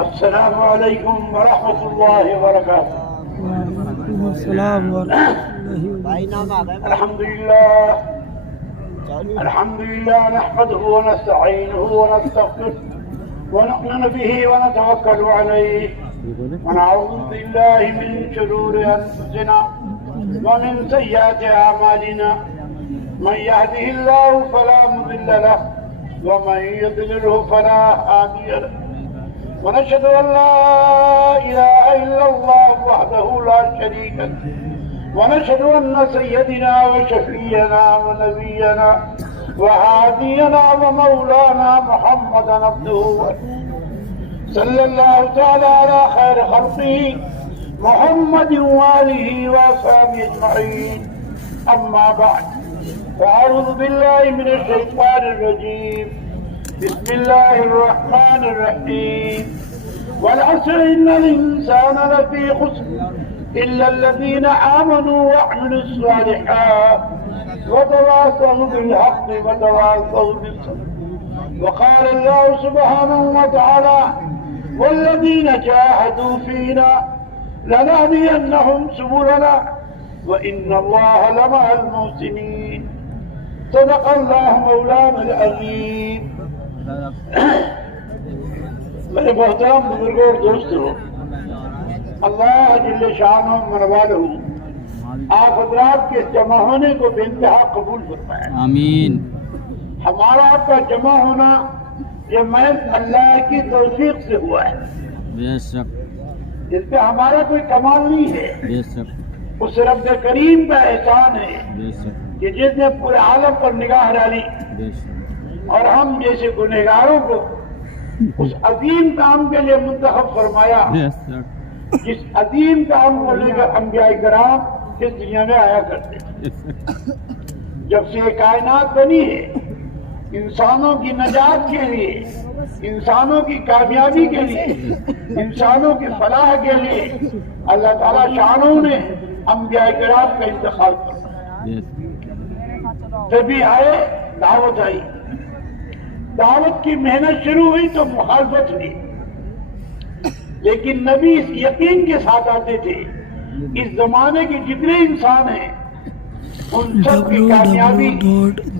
السلام علیکم ورحمۃ اللہ وبرکاتہ. وعلیکم السلام ورحمۃ اللہ. الحمد لله نحمده ونستعينه ونستغفره ونؤمن به ونتوكل عليه ونعوذ بالله من شرور أنفسنا ومن سيئات أعمالنا من يهده الله فلا مضل له ومن يضلله فلا هادي له ونشهد أن لا إله إلا الله وحده لا شريك له ونشهد أن سيدنا وشفيعنا ونبينا وهادينا ومولانا محمدا عبده صلى الله تعالى على خير خلقه محمد وآله وأصحابه أجمعين. أما بعد فأعوذ بالله من الشيطان الرجيم. بسم الله الرحمن الرحيم. والعصر إن الإنسان لفي خسر إلا الذين آمنوا وعملوا الصالحات وتواصوا بالحق وتواصوا بالصبر. وقال الله سبحانه وتعالى والذين جاهدوا فينا لنهدينهم سبلنا وإن الله لمع المحسنين. صدق الله مولانا العظيم. میرے محترم بزرگوں اور دوستوں، اللہ جل شانہ منوالہ آپ حضرات کے جمع ہونے کو بے انتہا قبول فرمائے. آمین. ہمارا آپ کا جمع ہونا یہ محض اللہ کی توفیق سے ہوا ہے، بے شک جس پہ ہمارا کوئی کمال نہیں ہے. بے شک اس رب کریم کا احسان ہے بے شک کہ جس نے پورے عالم پر نگاہ ڈالی بے شک اور ہم جیسے گنہگاروں کو اس عظیم کام کے لیے منتخب فرمایا بے شک جس عظیم کام کو لے کر انبیاء کرام اس دنیا میں آیا کرتے تھے. جب سے یہ کائنات بنی ہے انسانوں کی نجات کے لیے، انسانوں کی کامیابی کے لیے، انسانوں کی فلاح کے لیے اللہ تعالیٰ شانوں نے انبیاء کرام کا انتخاب کیا. تبھی آئے، دعوت آئی. دعوت کی محنت شروع ہوئی تو مخالفت ہوئی، لیکن نبی اس یقین کے ساتھ آتے تھے اس زمانے کے جتنے انسان ہیں ان سب کی کامیابی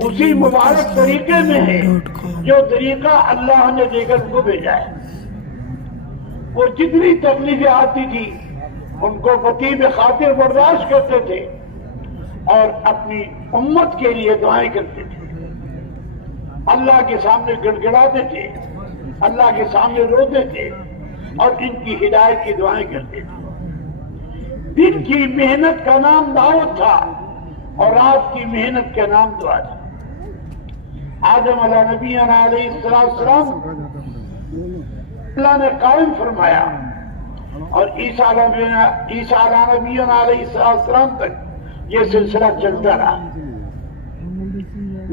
اسی مبارک طریقے میں ہے جو طریقہ اللہ نے دے کر ان کو بھیجا ہے. وہ جتنی تکلیفیں آتی تھی ان کو بطیب خاطر برداشت کرتے تھے اور اپنی امت کے لیے دعائیں کرتے تھے. اللہ کے سامنے گڑ گڑاتے تھے، اللہ کے سامنے روتے تھے اور ان کی ہدایت کی دعائیں کرتے تھے. دن کی محنت کا نام دعوت تھا اور رات کی محنت کا نام دعا تھا. آدم علیہ نبینا علیہ السلام اللہ نے قائم فرمایا اور عیسیٰ علیہ نبینا علیہ السلام تک یہ سلسلہ چلتا رہا.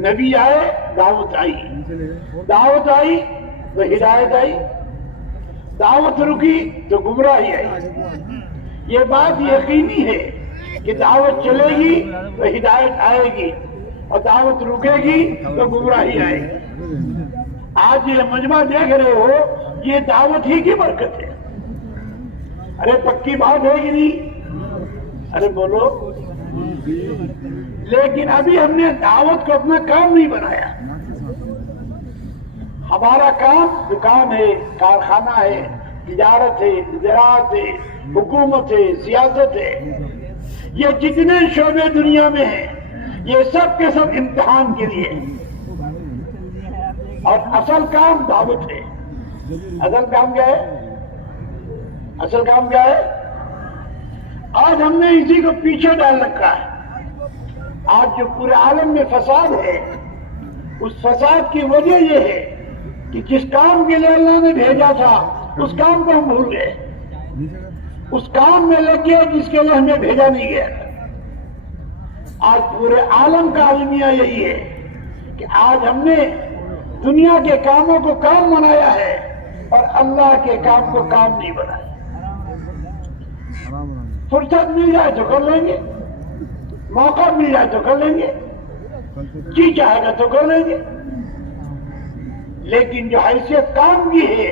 نبی آئے، دعوت آئی، دعوت آئی تو ہدایت آئی، دعوت رکی تو گمراہی آئی. یہ بات یقینی ہے کہ دعوت چلے گی تو ہدایت آئے گی اور دعوت رکے گی تو گمراہی آئے گی. آج یہ مجمع دیکھ رہے ہو یہ دعوت ہی کی برکت ہے. ارے پکی بات ہے کہ نہیں؟ ارے بولو. لیکن ابھی ہم نے دعوت کو اپنا کام نہیں بنایا. ہمارا کام دکان ہے، کارخانہ ہے، تجارت ہے، زراعت ہے، حکومت ہے، سیاست ہے. یہ جتنے شعبے دنیا میں ہیں یہ سب کے سب امتحان کے لیے اور اصل کام دعوت ہے. اصل کام کیا ہے؟ اصل کام کیا ہے؟ آج ہم نے اسی کو پیچھے ڈال رکھا ہے. آج جو پورے عالم میں فساد ہے اس فساد کی وجہ یہ ہے کہ جس کام کے لیے اللہ نے بھیجا تھا اس کام کو ہم بھول گئے، اس کام میں لگ گئے جس کے لیے ہمیں بھیجا نہیں گیا. آج پورے عالم کا المیہ یہی ہے کہ آج ہم نے دنیا کے کاموں کو کام بنایا ہے اور اللہ کے کام کو کام نہیں بنایا. فرصت مل جائے تو کر لیں گے، موقع مل جائے تو کر لیں گے، جی چاہے گا تو کر لیں گے. لیکن جو حیثیت کام کی ہے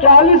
40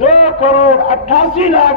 2,88,00,000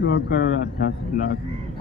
2,88,00,000।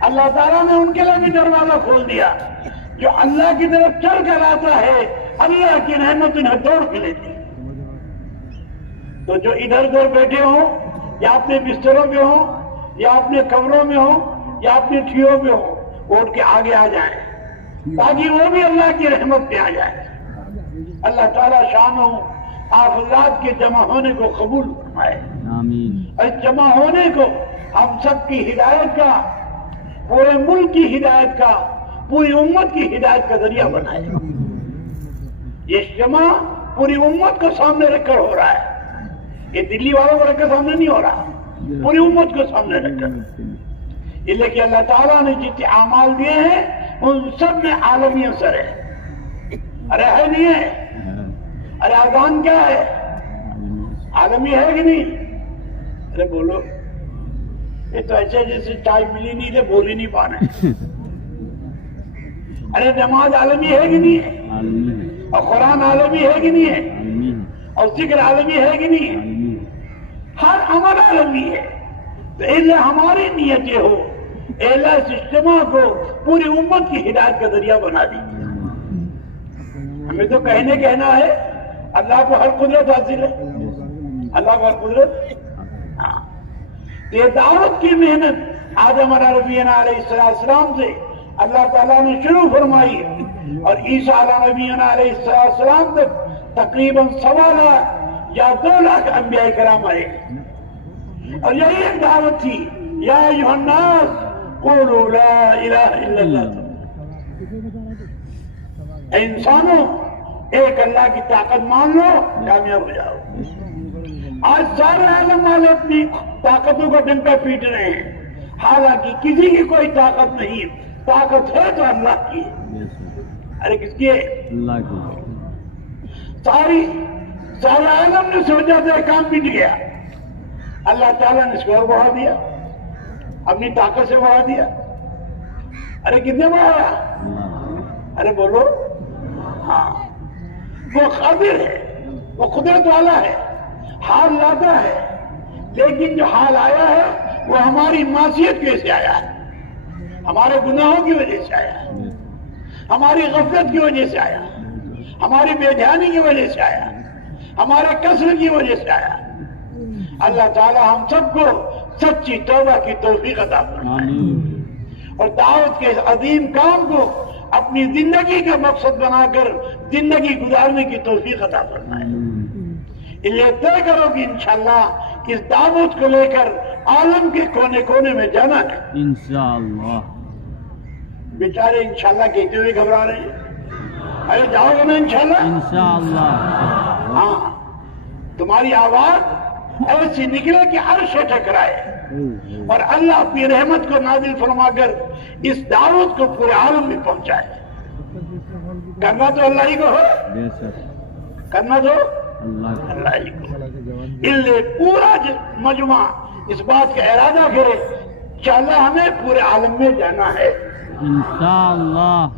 اللہ تعالیٰ نے ان کے لیے بھی دروازہ کھول دیا. جو اللہ کی طرف چل کر آتا ہے اللہ کی رحمت انہیں دوڑ کے لیتی. تو جو ادھر ادھر بیٹھے ہوں یا اپنے بستروں پہ ہوں یا اپنے کمروں میں ہوں یا اپنے ٹھیوں میں ہوں, وہ اٹھ کے آگے آ جائیں تاکہ وہ بھی اللہ کی رحمت پہ آ جائے. اللہ تعالیٰ شانوں آپ حضرات کے جمع ہونے کو قبول فرمائے. آمین. اس جمع ہونے کو ہم سب کی ہدایت کا, پورے ملک کی ہدایت کا, پوری امت کی ہدایت کا ذریعہ بنائے. یہ جمع پوری امت کو سامنے رکھ کر ہو رہا ہے. یہ دلی والوں کو رکھ کر سامنے نہیں ہو رہا, پوری امت کو سامنے رکھ کر. اس لیے کہ اللہ تعالیٰ نے جتنے اعمال دیے ہیں ان سب میں عالمی اثر ہے. ارے ہے نہیں ہے؟ ارے اذان کیا ہے؟ عالمی ہے کہ نہیں؟ ارے بولو. یہ تو ایسے جیسے چائے ملی نہیں تھے بول ہی نہیں پا رہے. ارے نماز عالمی ہے کہ نہیں ہے؟ عالمی ہے. اور قرآن عالمی ہے کہ نہیں ہے؟ عالمی ہے. اور ذکر عالمی ہے کہ نہیں ہے؟ عالمی ہے. ہر عمل عالمی ہے. تو اس ہماری نیت یہ ہو اللہ اس اجتماع کو پوری امت کی ہدایت کا ذریعہ بنا دی. ہمیں تو کہنا ہے اللہ کو ہر قدرت حاصل ہے. اللہ کو ہر قدرت. ہاں, یہ دعوت کی محنت آدم علیہ نبینا علیہ السلام سے اللہ تعالیٰ نے شروع فرمائی اور عیسیٰ علیہ نبینا علیہ السلام تک تقریباً 1.25 لاکھ یا 2 لاکھ انبیاء کرام آئے. اور یہی ایک دعوت تھی, یا ایھا الناس قولوا لا الہ الا اللہ. اے انسانوں ایک اللہ کی طاقت مان لو, کامیاب ہو جاؤ. آج سارے عالم والے اپنی طاقتوں کا ڈنکا پیٹ رہے ہیں, حالانکہ کسی کی کوئی طاقت نہیں. طاقت ہے تو اللہ کی ہے. ارے کس کی ہے؟ اللہ کی. سارا عالم نے سوچا تھا کام بھی نہیں گیا, اللہ تعالیٰ نے اس کو اور بڑھا دیا, اپنی طاقت سے بڑھا دیا. ارے کتنے بڑھایا؟ ارے بولو. ہاں, وہ قادر ہے, وہ قدرت والا ہے, حال لاتا ہے. لیکن جو حال آیا ہے وہ ہماری معصیت کی وجہ سے آیا ہے, ہمارے گناہوں کی وجہ سے آیا ہے, ہماری غفلت کی وجہ سے آیا, ہماری بے دھیانی کی وجہ سے آیا, ہمارے کسر کی وجہ سے آیا. اللہ تعالی ہم سب کو سچی توبہ کی توفیق عطا فرمائے اور دعوت کے اس عظیم کام کو اپنی زندگی کا مقصد بنا کر زندگی گزارنے کی توفیق عطا فرمائے. اس لیے طے کرو کہ انشاءاللہ اس دعوت کو لے کر عالم کے کونے کونے میں جانا ہے انشاءاللہ. بیچارے انشاءاللہ کہتے ہوئے گھبرا رہے ہیں. ارے جاؤ گے نا انشاءاللہ؟ انشاءاللہ. ہاں, تمہاری آواز ایسی نکلے کہ عرش ٹکرائے اور اللہ اپنی رحمت کو نازل فرما کر اس دعوت کو پورے عالم میں پہنچائے. کرنا تو اللہ ہی کو ہو, بے شک کرنا تو اللہ اللہ ہی کو. اس لیے پورا مجمع اس بات کا ارادہ کرے کہ اللہ ہمیں پورے عالم میں جانا ہے. انشاءاللہ.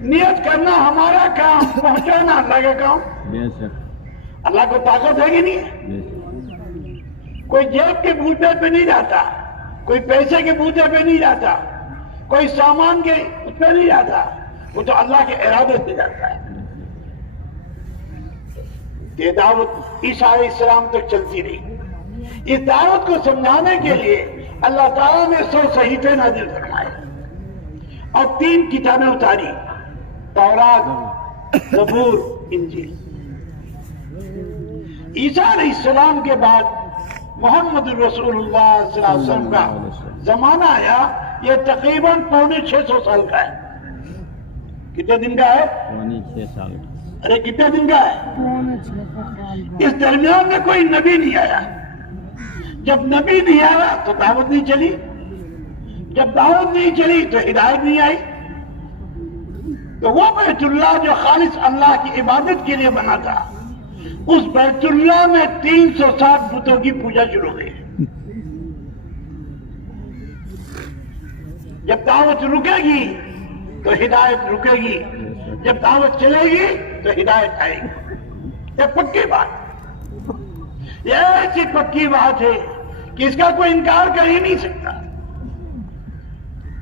نیت کرنا ہمارا کام, پہنچانا اللہ کا کام. بے شک. اللہ کو طاقت ہے کہ نہیں ہے؟ بے شک. کوئی جیب کے بوتے پہ نہیں جاتا, کوئی پیسے کے بوتے پہ نہیں جاتا, کوئی سامان کے اس پہ نہیں جاتا, وہ تو اللہ کے ارادے سے جاتا ہے. یہ دعوت عیسیٰ علیہ السلام تک چلتی رہی. اس دعوت کو سمجھانے کے لیے اللہ تعالیٰ نے 100 صحیفے نازل فرمائے اور 3 کتابیں اتاری, تورات, زبور, انجیل. عیسیٰ علیہ السلام کے بعد محمد رسول اللہ صلی اللہ علیہ وسلم کا زمانہ آیا. یہ تقریباً 650 سال کا ہے. کتنے دن کا ہے؟ 6 سال. ارے کتنے دن کا ہے؟ اس درمیان میں کوئی نبی نہیں آیا. جب نبی نہیں آیا تو دعوت نہیں چلی, جب دعوت نہیں چلی تو ہدایت نہیں آئی. تو وہ بیت اللہ جو خالص اللہ کی عبادت کے لیے بنا تھا, اس بیت اللہ میں 360 بتوں کی پوجا شروع ہوئی. جب دعوت رکے گی تو ہدایت رکے گی, جب دعوت چلے گی تو ہدایت آئے گی. یہ پکی بات, یہ ایسی پکی بات ہے کہ اس کا کوئی انکار کر ہی نہیں سکتا.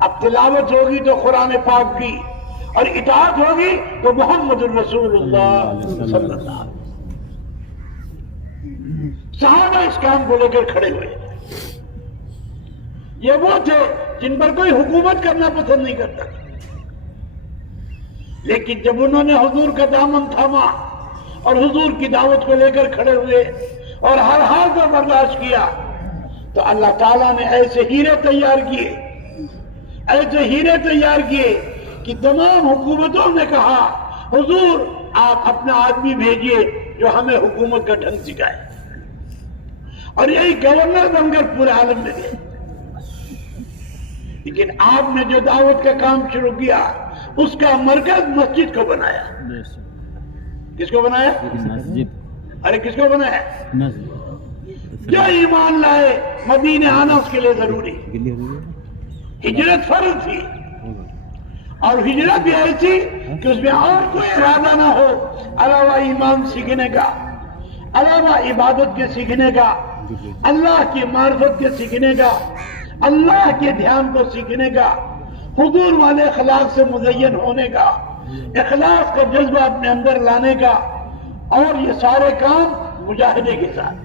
اب تلاوت ہوگی تو قرآن پاک کی اور اطاعت ہوگی تو محمد الرسول اللہ صلی اللہ علیہ وسلم. صحابہ اس کام کو لے کر کھڑے ہوئے. یہ وہ تھے جن پر کوئی حکومت کرنا پسند نہیں کرتا، لیکن جب انہوں نے حضور کا دامن تھاما اور حضور کی دعوت کو لے کر کھڑے ہوئے اور ہر حال کو برداشت کیا تو اللہ تعالیٰ نے ایسے ہیرے تیار کیے کہ تمام حکومتوں نے کہا حضور آپ اپنا آدمی بھیجئے جو ہمیں حکومت کا ڈھنگ سکھائے، اور یہی گورنر بن کر پورے عالم میں گئے. لیکن آپ نے جو دعوت کا کام شروع کیا اس کا مرکز مسجد کو بنایا. کس کو بنایا؟ مسجد. ارے کس کو بنایا؟ مسجد. جو ایمان لائے مدینے آنا اس کے لیے ضروری. ہجرت فرض تھی، اور ہجرت بھی ایسی کہ اس میں اور کوئی ارادہ نہ ہو علاوہ ایمان سیکھنے کا، علاوہ عبادت کے سیکھنے کا، اللہ کی معرفت کے سیکھنے کا، اللہ کے دھیان کو سیکھنے کا، حضور والے اخلاق سے مزین ہونے کا، اخلاص کا جذبہ اپنے اندر لانے کا، اور یہ سارے کام مجاہدے کے ساتھ.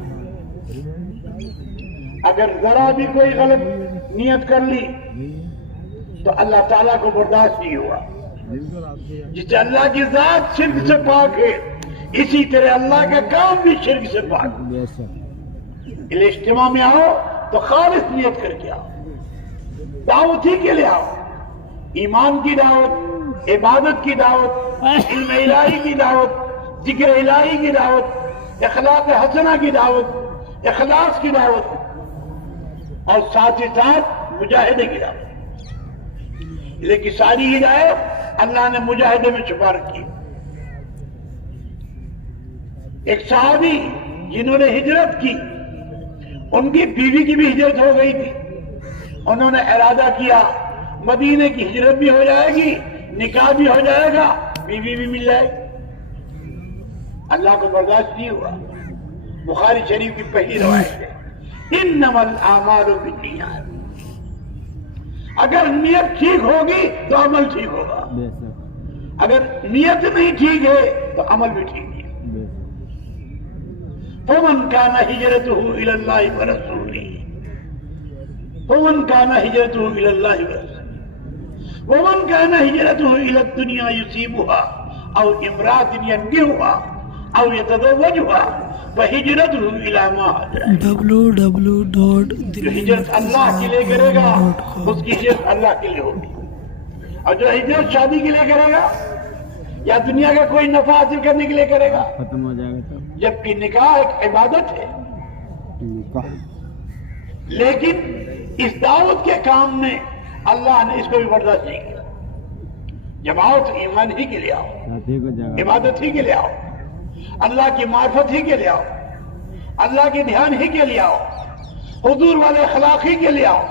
اگر ذرا بھی کوئی غلط نیت کر لی تو اللہ تعالیٰ کو برداشت نہیں ہوا. جسے اللہ کی ذات شرک سے پاک ہے اسی طرح اللہ کا کام بھی شرک سے پاک. اس اجتماع میں آؤ تو خالص نیت کر کے آؤ، دعوت ہی کے لیے آؤ، ایمان کی دعوت، عبادت کی دعوت، علم الہی کی دعوت، ذکر الہی کی دعوت، اخلاق حسنہ کی دعوت، اخلاص کی دعوت، اور ساتھ ہی ساتھ مجاہدے کی دعوت. لیکن ساری ہدایت اللہ نے مجاہدے میں چھپا رکھی. ایک صحابی جنہوں نے ہجرت کی، ان کی بیوی کی بھی ہجرت ہو گئی تھی. انہوں نے ارادہ کیا مدینے کی ہجرت بھی ہو جائے گی، نکاح بھی ہو جائے گا، بیوی بھی مل جائے گی. اللہ کو برداشت نہیں ہوا. بخاری شریف کی پہلی روایت ہے انما الاعمال بالنیات. اگر نیت ٹھیک ہوگی تو عمل ٹھیک ہوگا، اگر نیت نہیں ٹھیک ہے تو عمل بھی ٹھیک نہیں. فمن كان هجرته الى الله ورسوله ومن كان هجرته الى الله ورسوله ومن كان هجرته الى الدنيا يصيبها او امرأة ينكحها او يتزوجها فهجرته الى ما هاجر. جو ہجرت اللہ کے لیے کرے گا اس کی ہجرت اللہ کے لیے ہوگی، اور جو ہجرت شادی کے لیے کرے گا یا دنیا کا کوئی نفع حاصل کرنے کے لیے کرے گا ختم ہو جائے گا. جبکہ نکاح ایک عبادت ہے. لیکن اس دعوت کے کام میں اللہ نے اس کو بھی برداشت نہیں کیا. جب آؤ تو ایمان ہی کے لیے آؤ، عبادت ہی کے لیے آؤ، اللہ کی معرفت ہی کے لیے آؤ، اللہ کے دھیان ہی کے لیے آؤ، حضور والے اخلاق ہی کے لیے آؤ.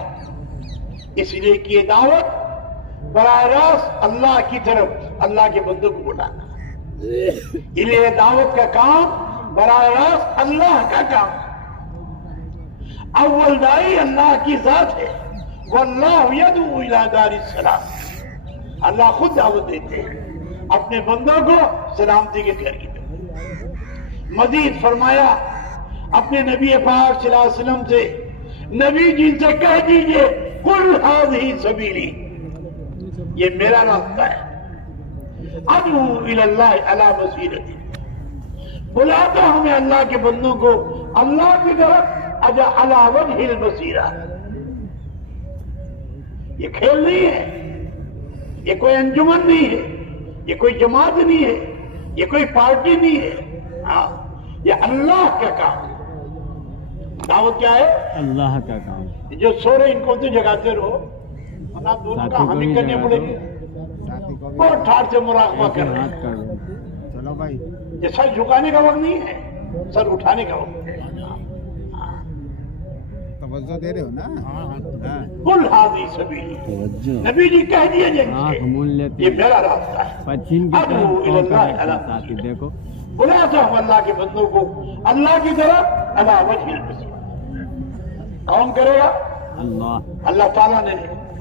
اس لیے کہ یہ دعوت براہ راست اللہ کی طرف اللہ کے بندوں کو بلانا. یہ دعوت کا کام براہ راست اللہ کا کام. اول دائی اللہ کی ذات ہے. واللہ یدعو الی دار السلام. اللہ خود دعوت دیتے ہیں اپنے بندوں کو سلامتی کے گھر کی طرف. مزید فرمایا اپنے نبی پاک صلی اللہ علیہ وسلم سے، نبی جی سے کہہ دیجئے قل ھذہ سبیلی، یہ میرا راستہ ہے، ادعو الی اللہ علی بصیرۃ، بلاتا ہوں میں اللہ کے بندوں کو اللہ کی طرف علی وجہ البصیرہ. یہ کھیل نہیں ہے، یہ کوئی انجمن نہیں ہے، یہ کوئی جماعت نہیں ہے، یہ کوئی پارٹی نہیں ہے. ہاں یہ اللہ کا کام ہے. دعوت کیا ہے؟ اللہ کا کام. جو سو رہے ان کو تو جگاتے رہو، ورنہ دونوں کا ہمیں کرنے پڑے گی. بہت ٹھاٹ سے مراقبہ کر رہے ہیں. چلو بھائی، یہ سر جھکانے کا وقت نہیں ہے، سر اٹھانے کا وقت ہے. توجہ دے رہے ہو نا؟ قل ھذہ سبیلی، نبی جی کہہ دیجئے یہ میرا راستہ ہے. ادعو الی اللہ علی، دیکھو بلاتا ہوں اللہ کے بندوں کو اللہ کی طرف علی وجہ البصیرہ. کون کرے گا؟ اللہ. اللہ تعالیٰ نے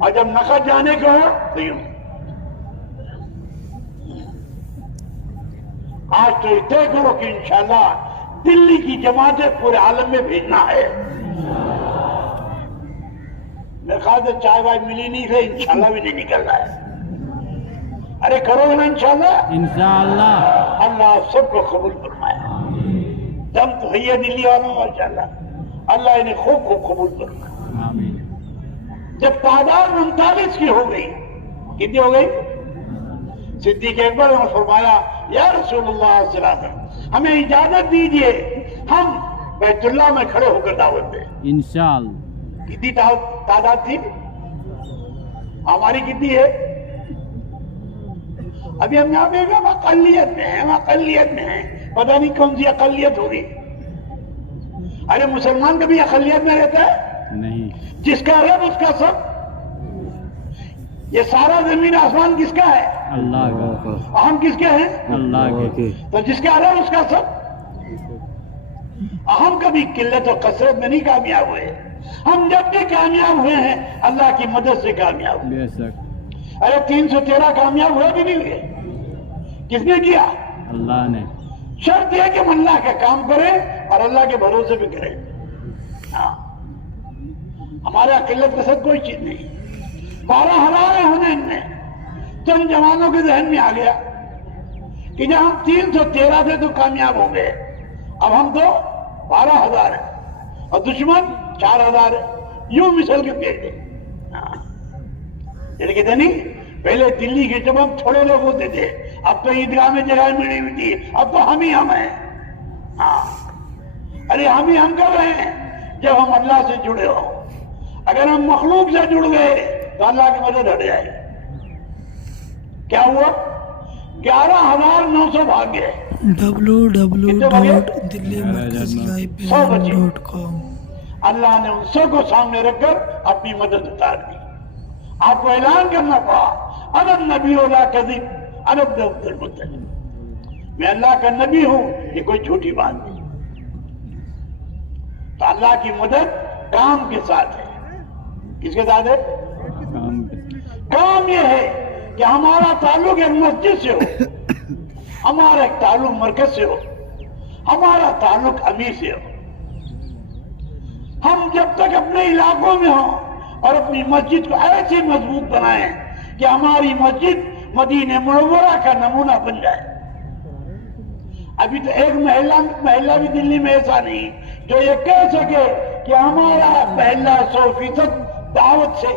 اور جب نقد جانے کو ہو تو یوں. آج تو طے کرو کہ انشاءاللہ دلی کی جماعتیں پورے عالم میں بھیجنا ہے. میرے خیال سے چائے وائے ملی نہیں ہے، انشاءاللہ بھی نہیں نکل رہا ہے. ارے کرو گے نا انشاءاللہ؟ انشاءاللہ. اللہ سب کو قبول فرمائے. دم تو ہے دلی والوں ماشاءاللہ، اللہ انہیں خوب خوب قبول فرمائے. آمین. جب تعداد 39 کی ہو گئی، کتنی ہو گئی؟ صدیق اکبر نے فرمایا یا رسول اللہ صلی اللہ علیہ وسلم ہمیں اجازت دیجئے ہم بیت اللہ میں کھڑے ہو کر دعوت دیں. انشاءاللہ. کتنی تعداد تھی؟ ہماری کتنی ہے؟ ابھی ہم یہاں پہ ہم اقلیت میں ہیں، ہم اقلیت میں ہیں. پتہ نہیں کون سی اقلیت ہوگی. ارے مسلمان کبھی اقلیت میں رہتا ہے؟ نہیں. جس کا رب اس کا سب. یہ سارا زمین آسمان کس کا ہے؟ اللہ کا. ہم کس کے ہیں؟ اللہ کے. تو جس کا رب اس کا سب. ہم کبھی قلت و کثرت میں نہیں کامیاب ہوئے. ہم جب بھی کامیاب ہوئے ہیں اللہ کی مدد سے کامیاب ہوئے. بے شک. ارے 313 کامیاب ہوئے بھی نہیں ہوئے. کس نے کیا؟ اللہ نے. شرط یہ کہ ہم اللہ کا کام کریں اور اللہ کے بھروسے بھی کریں. ہاں ہمارا قلت کثرت کوئی چیز نہیں. 12,000 ہونے میں چند جوانوں کے ذہن میں آ گیا کہ جب ہم 313 تھے تو کامیاب ہو گئے، اب ہم تو 12,000 ہیں اور دشمن 4,000 ہے. یوں مثل کے پیٹ دے. کہتے نہیں پہلے دلی کے جب ہم تھوڑے لوگ ہوتے تھے، اب تو عیدگاہ میں جگہ ملی ہوئی تھی، اب تو ہم ہی ہم ہیں. ہاں ارے ہم ہی ہم کر رہے ہیں جب ہم اللہ سے جڑے ہو. اگر ہم مخلوق سے جڑ گئے تو اللہ کی مدد ہٹ جائے گی. کیا ہوا؟ 11,900 بھاگ گئے. www.delhimarkazlive.com. اللہ نے ان سب کو سامنے رکھ کر اپنی مدد اتار دی. آپ کو اعلان کرنا پڑا انا النبی لا کذب انا عبد المطلب. میں اللہ کا نبی ہوں، یہ کوئی جھوٹی بات نہیں. تو اللہ کی مدد کام کے ساتھ ہے. کس کے ساتھ ہے؟ کام یہ ہے کہ ہمارا تعلق ایک مسجد سے ہو، ہمارا ایک تعلق مرکز سے ہو، ہمارا تعلق امیر سے ہو. ہم جب تک اپنے علاقوں میں ہوں اور اپنی مسجد کو ایسی مضبوط بنائیں کہ ہماری مسجد مدینہ منورہ کا نمونہ بن جائے. ابھی تو ایک محلہ بھی دلی میں ایسا نہیں جو یہ کہہ سکے کہ ہمارا محلہ 100% دعوت سے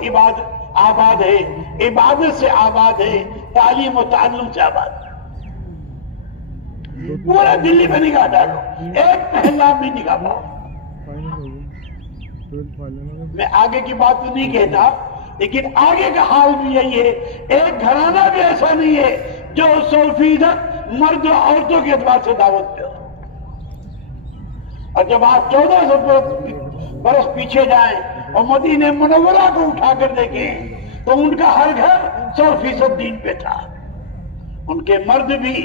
آباد ہے، عبادت سے آباد ہے، تعلیم و تعلم سے آباد ہے. پورا دلی میں نگاہ ڈالو، ایک محلہ بھی نگاہ پاؤ. میں آگے کی بات تو نہیں کہتا، لیکن آگے کا حال بھی یہی ہے. ایک گھرانہ بھی ایسا نہیں ہے جو 100% مرد و عورتوں کے اعتبار سے دعوت پہ ہو. اور جب آپ 1400 برس پیچھے جائیں اور مدینہ منورہ کو اٹھا کر دیکھیں تو ان کا ہر گھر 100% دین پہ تھا. ان کے مرد بھی،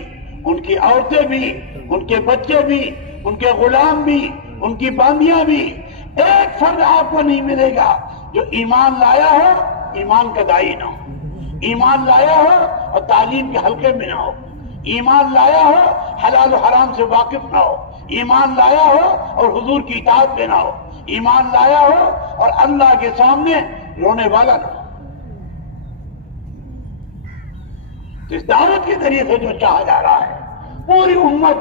ان کی عورتیں بھی، ان کے بچے بھی، ان کے غلام بھی، ان کی باندیاں بھی. ایک فرد آپ کو نہیں ملے گا جو ایمان لایا ہو، ایمان کا دائی نہ ہو، ایمان لایا ہو اور تعلیم کے حلقے میں نہ ہو، ایمان لایا ہو حلال و حرام سے واقف نہ ہو، ایمان لایا ہو اور حضور کی اطاعت میں نہ ہو، ایمان لایا ہو اور اللہ کے سامنے رونے والا نہ ہو. تو اس دعوت کے ذریعے سے جو چاہا جا رہا ہے پوری امت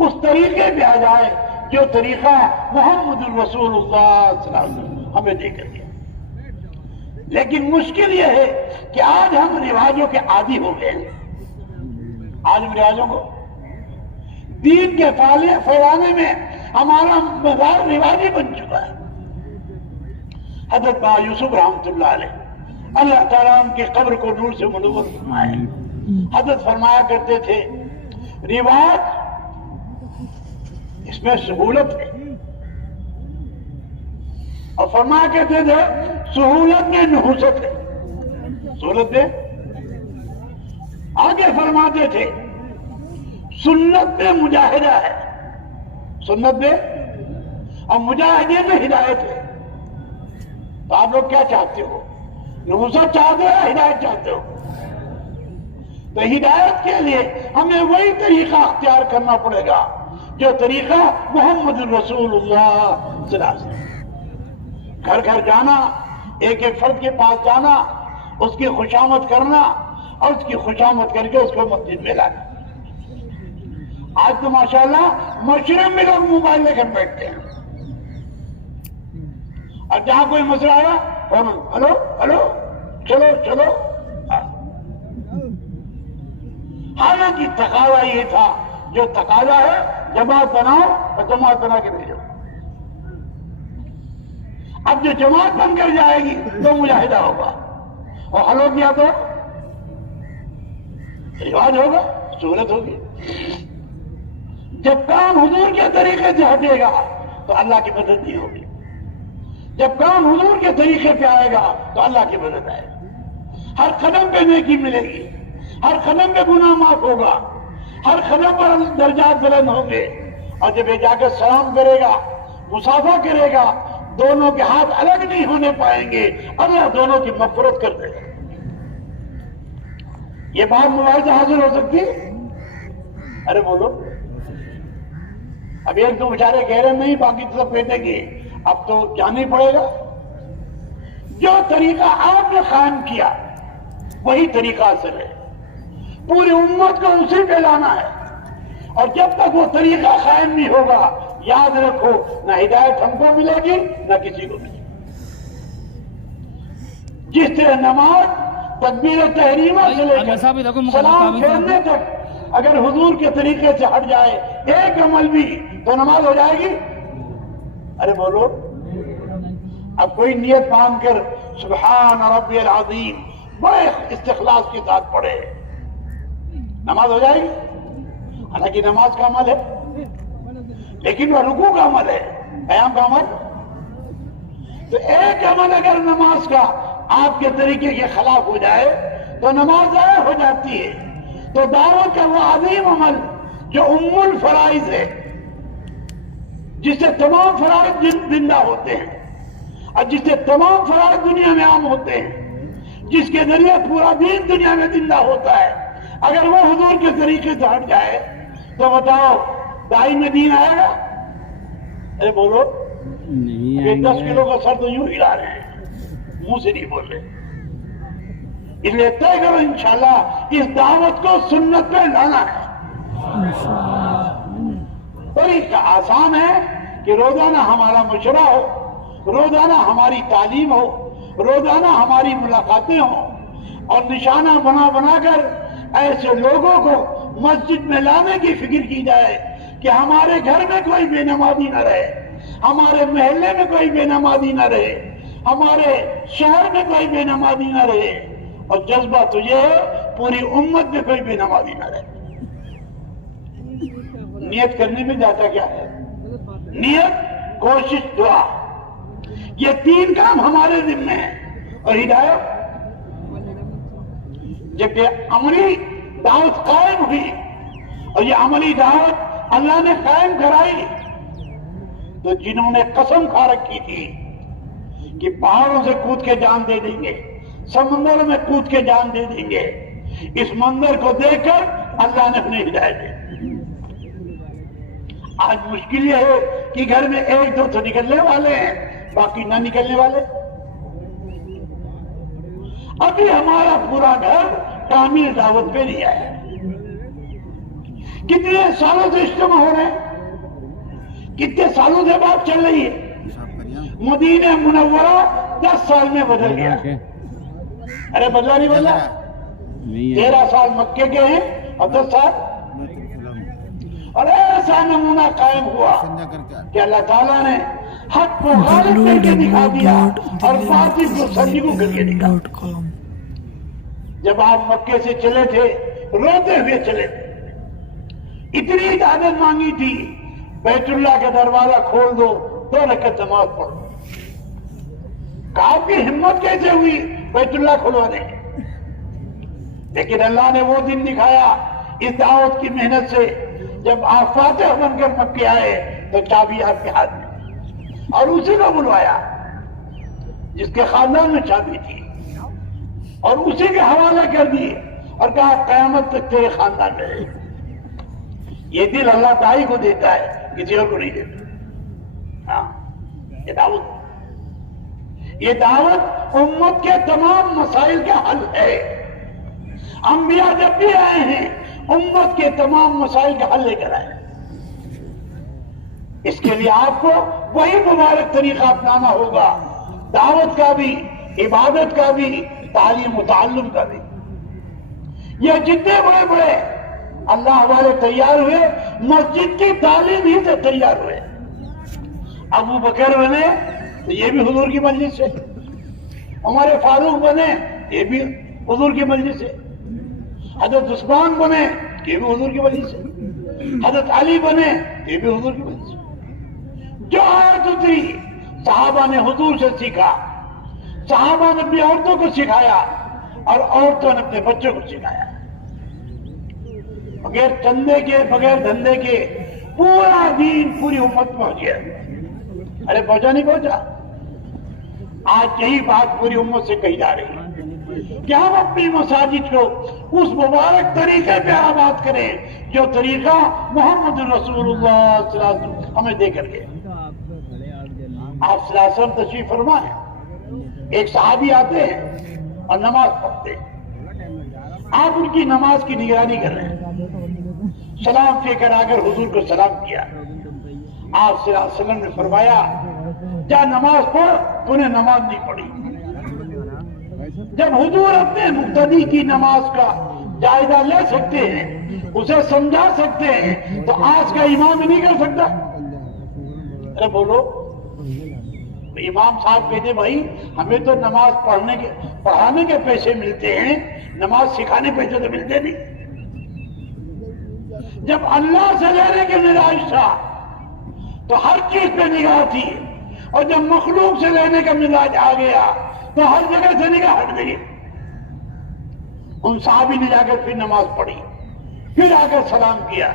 اس طریقے پہ آ جائے جو طریقہ محمد الرسول اللہ صلی اللہ علیہ وسلم ہمیں دے کر گیا. لیکن مشکل یہ ہے کہ آج ہم رواجوں کے عادی ہو گئے ہیں. آج ہم رواجوں کو دین کے پھیلانے میں ہمارا مزاج رواجی بن چکا ہے. حضرت با یوسف رحمۃ اللہ علیہ اللہ تعالیٰ ان کی قبر کو نور سے منور فرمائے. حضرت فرمایا کرتے تھے رواج اس میں سہولت ہے، اور فرمایا کرتے تھے سہولت میں نحوست ہے. سہولت میں آگے فرماتے تھے سنت میں مجاہدہ ہے، سنت میں اور مجاہدے میں ہدایت ہے. تو آپ لوگ کیا چاہتے ہو؟ نبوت چاہتے ہو ہدایت چاہتے ہو؟ تو ہدایت کے لیے ہمیں وہی طریقہ اختیار کرنا پڑے گا جو طریقہ محمد رسول اللہ صلی اللہ علیہ وسلم. گھر گھر جانا، ایک ایک فرد کے پاس جانا، اس کی خوشامد کرنا اور اس کی خوشامد کر کے اس کو مسجد میں لانا. آج تو ماشاءاللہ مشرق میں لوگ موبائل لے کر بیٹھتے ہیں، اور جہاں کوئی مسئلہ آیا ہلو ہلو چلو چلو. حالانکہ تقاضا یہ تھا، جو تقاضا ہے جماعت بناؤ اور جماعت بنا کے بھیجو. اب جو جماعت بن کر جائے گی تو مجاہدہ ہوگا، اور ہلو کیا تو رواج ہوگا، سہولت ہوگی. جب کام حضور کے طریقے سے ہٹے گا تو اللہ کی مدد نہیں ہوگی. جب کام حضور کے طریقے پہ آئے گا تو اللہ کی مدد آئے گی. ہر قدم پہ نیکی ملے گی، ہر قدم پہ گناہ معاف ہوگا، ہر قدم پر درجات بلند ہوں گے. اور جب یہ جا کر سلام کرے گا، مصافحہ کرے گا، دونوں کے ہاتھ الگ نہیں ہونے پائیں گے، اللہ دونوں کی مغفرت کر دے گا. یہ بات موبائل سے حاصل ہو سکتی ہے؟ ارے بولو. اب ایک دو بیچارے کہہ رہے نہیں، باقی تو سب کہتے گے. اب تو جانا ہی پڑے گا. جو طریقہ آپ نے قائم کیا وہی طریقہ اصل ہے. پوری امت کو اسی پہ لانا ہے، اور جب تک وہ طریقہ قائم نہیں ہوگا، یاد رکھو نہ ہدایت ہم کو ملے گی نہ کسی کو ملے گی. جس طرح نماز تکبیر تحریمہ سے لے کر سلام پھیرنے تک اگر حضور کے طریقے سے ہٹ جائے ایک عمل بھی تو نماز ہو جائے گی؟ ارے بولو. اب کوئی نیت باندھ کر سبحان ربی العظیم بڑے استخلاص کے ساتھ پڑھے، نماز ہو جائے گی؟ حالانکہ نماز کا عمل ہے، لیکن وہ رکوع کا عمل ہے، قیام کا عمل. تو ایک عمل اگر نماز کا آپ کے طریقے کے خلاف ہو جائے تو نماز ضائع ہو جاتی ہے. تو دعوت کا وہ عظیم عمل جو ام الفرائض ہے، جس سے تمام فرائض زندہ ہوتے ہیں اور جس سے تمام فرائض دنیا میں عام ہوتے ہیں، جس کے ذریعے پورا دین دنیا میں زندہ ہوتا ہے، اگر وہ حضور کے طریقے سے ہٹ جائے تو بتاؤ دائی میں دین آئے گا؟ ارے بولو. نہیں 10 کلو کا سر تو یوں ہلا رہے ہیں، منہ سے نہیں بول رہے. اس لیے طے کرو انشاءاللہ اس دعوت کو سنت پہ لانا ہے. طریقہ آسان ہے کہ روزانہ ہمارا مشورہ ہو، روزانہ ہماری تعلیم ہو، روزانہ ہماری ملاقاتیں ہوں، اور نشانہ بنا بنا کر ایسے لوگوں کو مسجد میں لانے کی فکر کی جائے کہ ہمارے گھر میں کوئی بے نمازی نہ رہے، ہمارے محلے میں کوئی بے نمازی نہ رہے، ہمارے شہر میں کوئی بے نمازی نہ رہے. اور جذبہ تو یہ ہے پوری امت میں کوئی بے نمازی نہ رہے. نیت کرنے میں جاتا کیا ہے؟ نیت، کوشش، دعا، یہ 3 کام ہمارے ذمہ ہیں. اور ہدایت جب یہ عملی دعوت قائم ہوئی اور یہ عملی دعوت اللہ نے قائم کرائی تو جنہوں نے قسم کھا رکھی تھی کہ پہاڑوں سے کود کے جان دے دیں گے، سمندروں میں کود کے جان دے دیں گے، اس منظر کو دیکھ کر اللہ نے انہیں ہدایت دی. آج مشکل یہ ہے کہ گھر میں 1-2 تو نکلنے والے ہیں، باقی نہ نکلنے والے. ابھی ہمارا پورا گھر کامل دعوت پہ نہیں آیا. کتنے سالوں سے اجتماع ہو رہے ہیں، کتنے سالوں سے بات چل رہی ہے. مدینہ منورہ 10 سال میں بدل گیا. ارے بدلا نہیں بدلا. 13 سال مکے کے ہیں اور 10 سال. اور ایسا نمونہ قائم ہوا کہ اللہ تعالیٰ نے حق کو غالب کر کے دکھا دیا اور باطل کو سرنگوں کر کے دکھا. جب آپ مکے سے چلے تھے روتے ہوئے چلے تھے، اتنی اجازت مانگی تھی بیت اللہ کا دروازہ کھول دو، 2 رکعت نماز پڑھو. آپ کی ہمت کیسے ہوئی بیت اللہ کھلوانے کی؟ لیکن اللہ نے وہ دن دکھایا اس دعوت کی محنت سے جب آپ فاتح بن کر مکے آئے تو چابی آپ کے ہاتھ میں اور اسی کو بلوایا جس کے خاندان میں چابی تھی. اور اسی کے حوالے کر دیے اور کہا قیامت تک تیرے خاندان میں رہے. یہ دل اللہ تعالی کو دیتا ہے, کسی اور کو نہیں دیتا. ہاں یہ دعوت امت کے تمام مسائل کا حل ہے. انبیاء جب بھی آئے ہیں امت کے تمام مسائل کا حل لے کر آئے. اس کے لیے آپ کو وہی مبارک طریقہ اپنانا ہوگا, دعوت کا بھی, عبادت کا بھی, تعلیم و تعلم کا بھی. یہ جتنے بڑے بڑے اللہ والے تیار ہوئے مسجد کی تعلیم ہی سے تیار ہوئے. ابو بکر بنے تو یہ بھی حضور کی مجلس سے, عمر فاروق بنے یہ بھی حضور کی مجلس سے, حضرت عثمان بنے یہ بھی حضور کی مجلس سے, حضرت علی بنے یہ بھی حضور کی مجلس سے. جو آیت اتری صحابہ نے حضور سے سیکھا, صحابہ نے اپنی عورتوں کو سکھایا اور عورتوں نے اپنے بچوں کو سکھایا. بغیر چندے کے, بغیر دھندے کے پورا دین پوری امت پہنچ گیا. ارے پہنچا نہیں پہنچا؟ آج یہی بات پوری امت سے کہی جا رہی ہے کہ ہم اپنی مساجد کو اس مبارک طریقے پہ آباد کریں جو طریقہ محمد رسول اللہ صلی اللہ علیہ وسلم ہمیں دے کر گئے. آپ صلی اللہ علیہ وسلم تشریف فرمائیں, ایک صحابی آتے ہیں اور نماز پڑھتے ہیں. آپ ان کی نماز کی نگرانی کر رہے ہیں. سلام پھیر کر آ کر حضور کو سلام کیا. آپ صلی اللہ علیہ وسلم نے فرمایا جا نماز پڑھ, تو نے نماز نہیں پڑھی. جب حضور اپنے مقتدی کی نماز کا جائزہ لے سکتے ہیں, اسے سمجھا سکتے ہیں, تو آج کا امام نہیں کر سکتا؟ ارے بولو, امام صاحب کہتے بھائی ہمیں تو نماز پڑھانے کے پیسے ملتے ہیں, نماز سکھانے پیسے تو ملتے نہیں. جب اللہ سے لینے کے مزاج تھا تو ہر چیز پہ نگاہ تھی, اور جب مخلوق سے لینے کا مزاج آ گیا تو ہر جگہ سے نگاہ ہٹ گئی. ان صحابی نے جا کر پھر نماز پڑھی, پھر آ کر سلام کیا.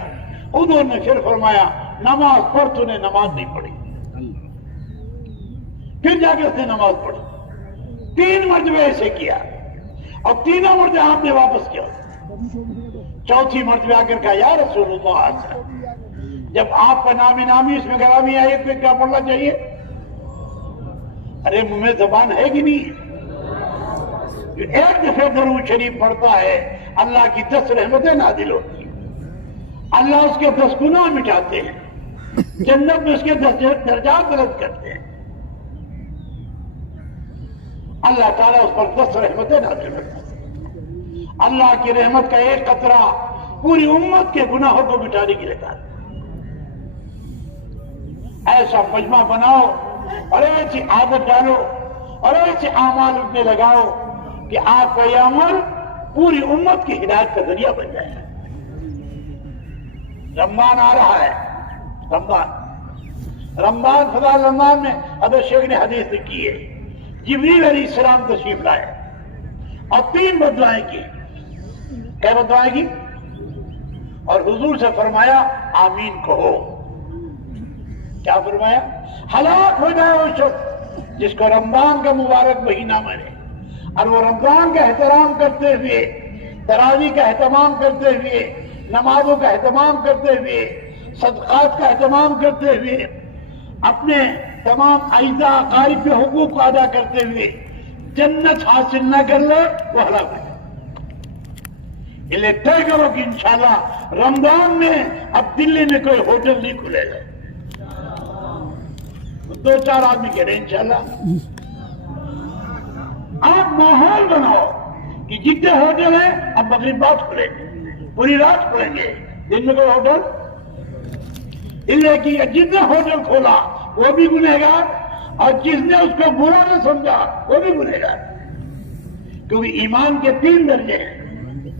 حضور نے پھر فرمایا نماز پڑھ, تو نے نماز نہیں پڑھی. پھر جا کے اس نے نماز پڑھی. 3 مرتبہ ایسے کیا اور تینوں مرتبہ آپ نے واپس کیا. چوتھی مرتبہ آ کر کہا یا رسول اللہ, جب آپ کا نامی اس میں گرامی آیت پہ کیا پڑھنا چاہیے؟ ارے منہ میں زبان ہے کہ نہیں؟ ایک دفعہ درود شریف پڑھتا ہے اللہ کی 10 رحمتیں نازل ہوتی ہیں, اللہ اس کے 10 گناہ مٹاتے ہیں, جنت میں اس کے 10 درجات بلند کرتے ہیں. اللہ تعالیٰ اس پر 10 رحمتیں نازل کرتے ہیں. اللہ کی رحمت کا ایک قطرہ پوری امت کے گناہوں کو مٹانے کے لیے کہا. ایسا مجمع بناؤ اور ایسی عادت ڈالو اور ایسے اعمال اٹھنے لگاؤ کہ آپ کا یہ عمل پوری امت کی ہدایت کا ذریعہ بن جائے. رمضان آ رہا ہے, رمضان خدا رمضان میں حضرت شیخ نے حدیث لکھی ہے, جبریل علیہ السلام تشریف لائے اور 3 بددعائیں کی. کیا بددعائیں کی؟ اور حضور سے فرمایا آمین کہو. کیا فرمایا؟ ہلاک ہو جائے وہ شخص جس کو رمضان کا مبارک مہینہ ملے اور وہ رمضان کا احترام کرتے ہوئے, تراویح کا اہتمام کرتے ہوئے, نمازوں کا اہتمام کرتے ہوئے, صدقات کا اہتمام کرتے ہوئے, اپنے تمام اعزاء اقارب کے حقوق کو ادا کرتے ہوئے جنت حاصل نہ کر لے, وہ ہلاک ہو جائے. یہ لئے طے کرو کہ انشاءاللہ رمضان میں اب دلی میں کوئی ہوٹل نہیں کھلے گا. 2-4 آدمی کہہ رہے ہیں انشاءاللہ. آپ ماحول بناؤ کہ جتنے ہوٹل ہیں اب مغرب بعد کھلیں گے, پوری رات کھلیں گے, دن میں کوئی ہوٹل. اس لیے کہ جتنے ہوٹل کھولا وہ بھی گنہگار, اور جس نے اس کو برا نہ سمجھا وہ بھی گنہگار. کیونکہ ایمان کے 3 درجے ہیں.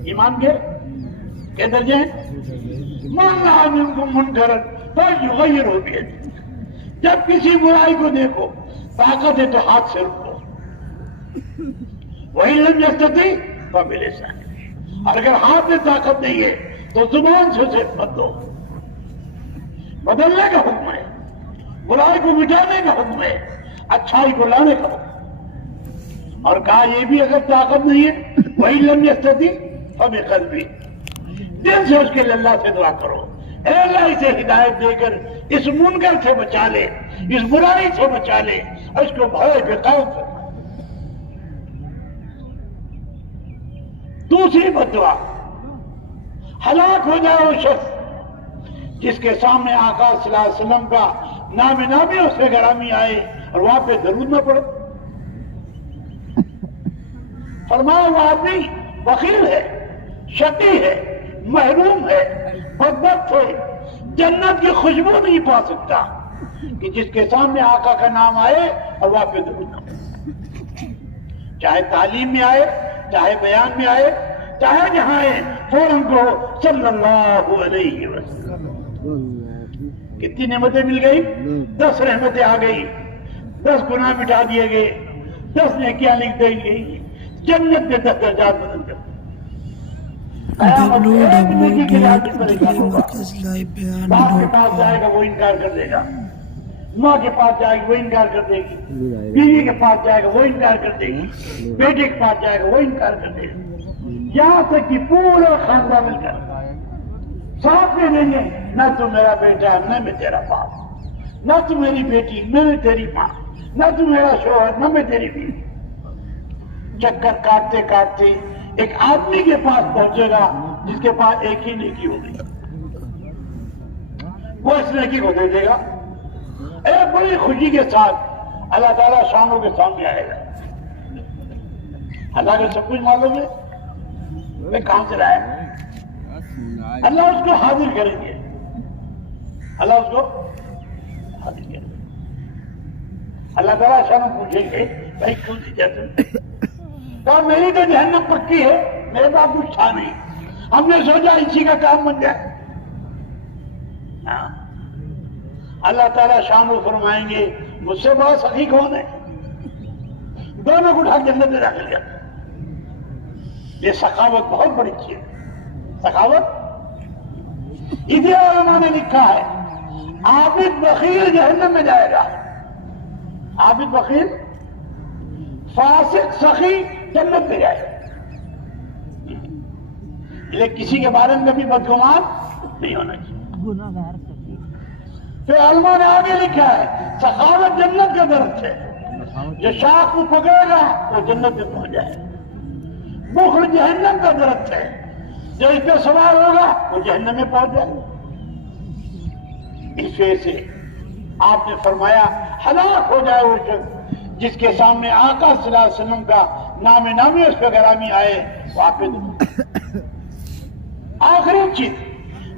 ایمان کے کیا درجے ہیں؟ من رأى منکم منکرا فلیغیرہ بیدہ. جب کسی برائی کو دیکھو, طاقت ہے تو ہاتھ سے روکو, وَإِن لَمْ يَسْتَطِعْ فَبِلِسَانِهِ. اور اگر ہاتھ میں طاقت نہیں ہے تو زبان سے اسے بدلو. بدلنے کا حکم ہے, برائی کو مٹانے کا حکم ہے, اچھائی کو لانے کا حکم. اور کہا یہ بھی اگر طاقت نہیں ہے وہی لم یستطیع فبقلبی، دل سے اس کے لیے اللہ سے دعا کرو، اے اللہ اسے ہدایت دے کر اس منکر سے بچا لے، اس برائی سے بچا لے، اور اس کو بھائے بے قوف۔ دوسری بددعا، ہلاک ہو جائے وہ شخص جس کے سامنے آقا صلی اللہ علیہ وسلم کا نام نامی اس سے گرامی آئے اور وہاں پہ درود نہ پڑے۔ فرمایا وہ آدمی بخیل ہے، شقی ہے، محروم ہے، بدبخت ہے، جنت کی خوشبو نہیں پا سکتا کہ جس کے سامنے آقا کا نام آئے اور وہاں پہ درود نہ پڑے۔ چاہے تعلیم میں آئے، چاہے بیان میں آئے، چاہے جہاں آئے، فوراً کو صلی اللہ علیہ وسلم۔ کتنی نعمتیں مل گئی؟ 10 رحمتیں آ گئی، 10 گناہ مٹا دیے گئے، 10 نیکیاں لکھ دی گئی، جنت میں 10 درجات بدل کر۔ باپ کے پاس جائے گا وہ انکار کر دے گا، ماں کے پاس جائے گا وہ انکار کر دے گی، بیوی کے پاس جائے گا وہ انکار کر دے گی، بیٹے کے پاس جائے گا وہ انکار کر دے گا، یہاں تک کہ پورا خاندان مل کر ساتھ میں نہیں ہے، نہ تو میرا بیٹا نہ میں تیرا باپ، نہ تو میری بیٹی نہ میں تیری ماں، نہ تو میرا شوہر نہ میں تیری بیوی۔ چکر کاٹتے کاٹتے ایک آدمی کے پاس پہنچے گا جس کے پاس ایک ہی نیکی ہوگی، وہ اس نیکی کو دے دے گا، ایک بڑی خوشی کے ساتھ اللہ تعالیٰ شانوں کے سامنے آئے گا۔ اللہ کو سب کچھ معلوم ہے، میں کہاں سے لایا، اللہ اس کو حاضر کریں گے، اللہ اس کو حاضر کریں گے۔ اللہ تعالیٰ شانوں پوچھیں گے بھائی کیوں دی جاتے؟ کہا میری تو جہنم پکی ہے، میرے پاس کچھ تھا نہیں، ہم نے سوچا اسی کا کام بن جائے۔ اللہ تعالیٰ شان و فرمائیں گے مجھ سے بڑا سخی کون ہے؟ دونوں کو اٹھا جنت میں داخل کیا۔ یہ سخاوت بہت بڑی چیز ہے، سخاوت۔ ادھر علماء نے لکھا ہے عابد بخیل جہنم میں جائے گا، عابد بخیل، فاسق سخی جنت میں جائے گا، لیکن کسی کے بارے میں بھی بدگمان نہیں ہونا چاہیے۔ پھر علماء نے آگے لکھا ہے سخاوت جنت کا درخت ہے، جو شاخ کو پکڑے گا وہ جنت میں پہنچ جائے گا۔ بخل جہنم کا درخت ہے، جو اس پہ سوار ہوگا وہ جہنم میں پہنچ جائے گا۔ اس وجہ سے آپ نے فرمایا ہلاک ہو جائے وہ شخص جس کے سامنے آقا صلی اللہ علیہ وسلم کا نام نامی اس پہ گرامی آئے واقع۔ آخری چیز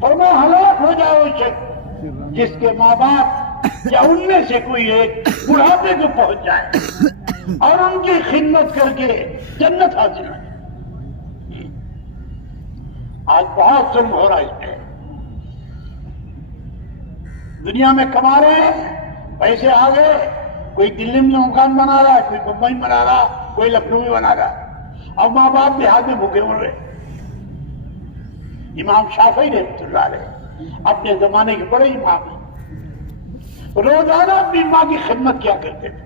فرمایا ہلاک ہو جائے وہ شخص جس کے ماں باپ یا ان میں سے کوئی ایک بڑھاپے کو پہنچ جائے اور ان کی خدمت کر کے جنت حاصل ہو جائے۔ آج بہت ظلم ہو رہا ہے اس پہ، دنیا میں کما رہے ہیں، پیسے آ گئے، کوئی دلی میں مکان بنا رہا ہے، کوئی بمبئی میں بنا رہا، کوئی لکھنؤ میں بنا رہا، اور ماں باپ دیہات میں بھوکے مر رہے۔ امام شافعی رحمۃ اللہ علیہ اپنے زمانے کے بڑے امام ہیں، روزانہ اپنی ماں کی خدمت کیا کرتے تھے،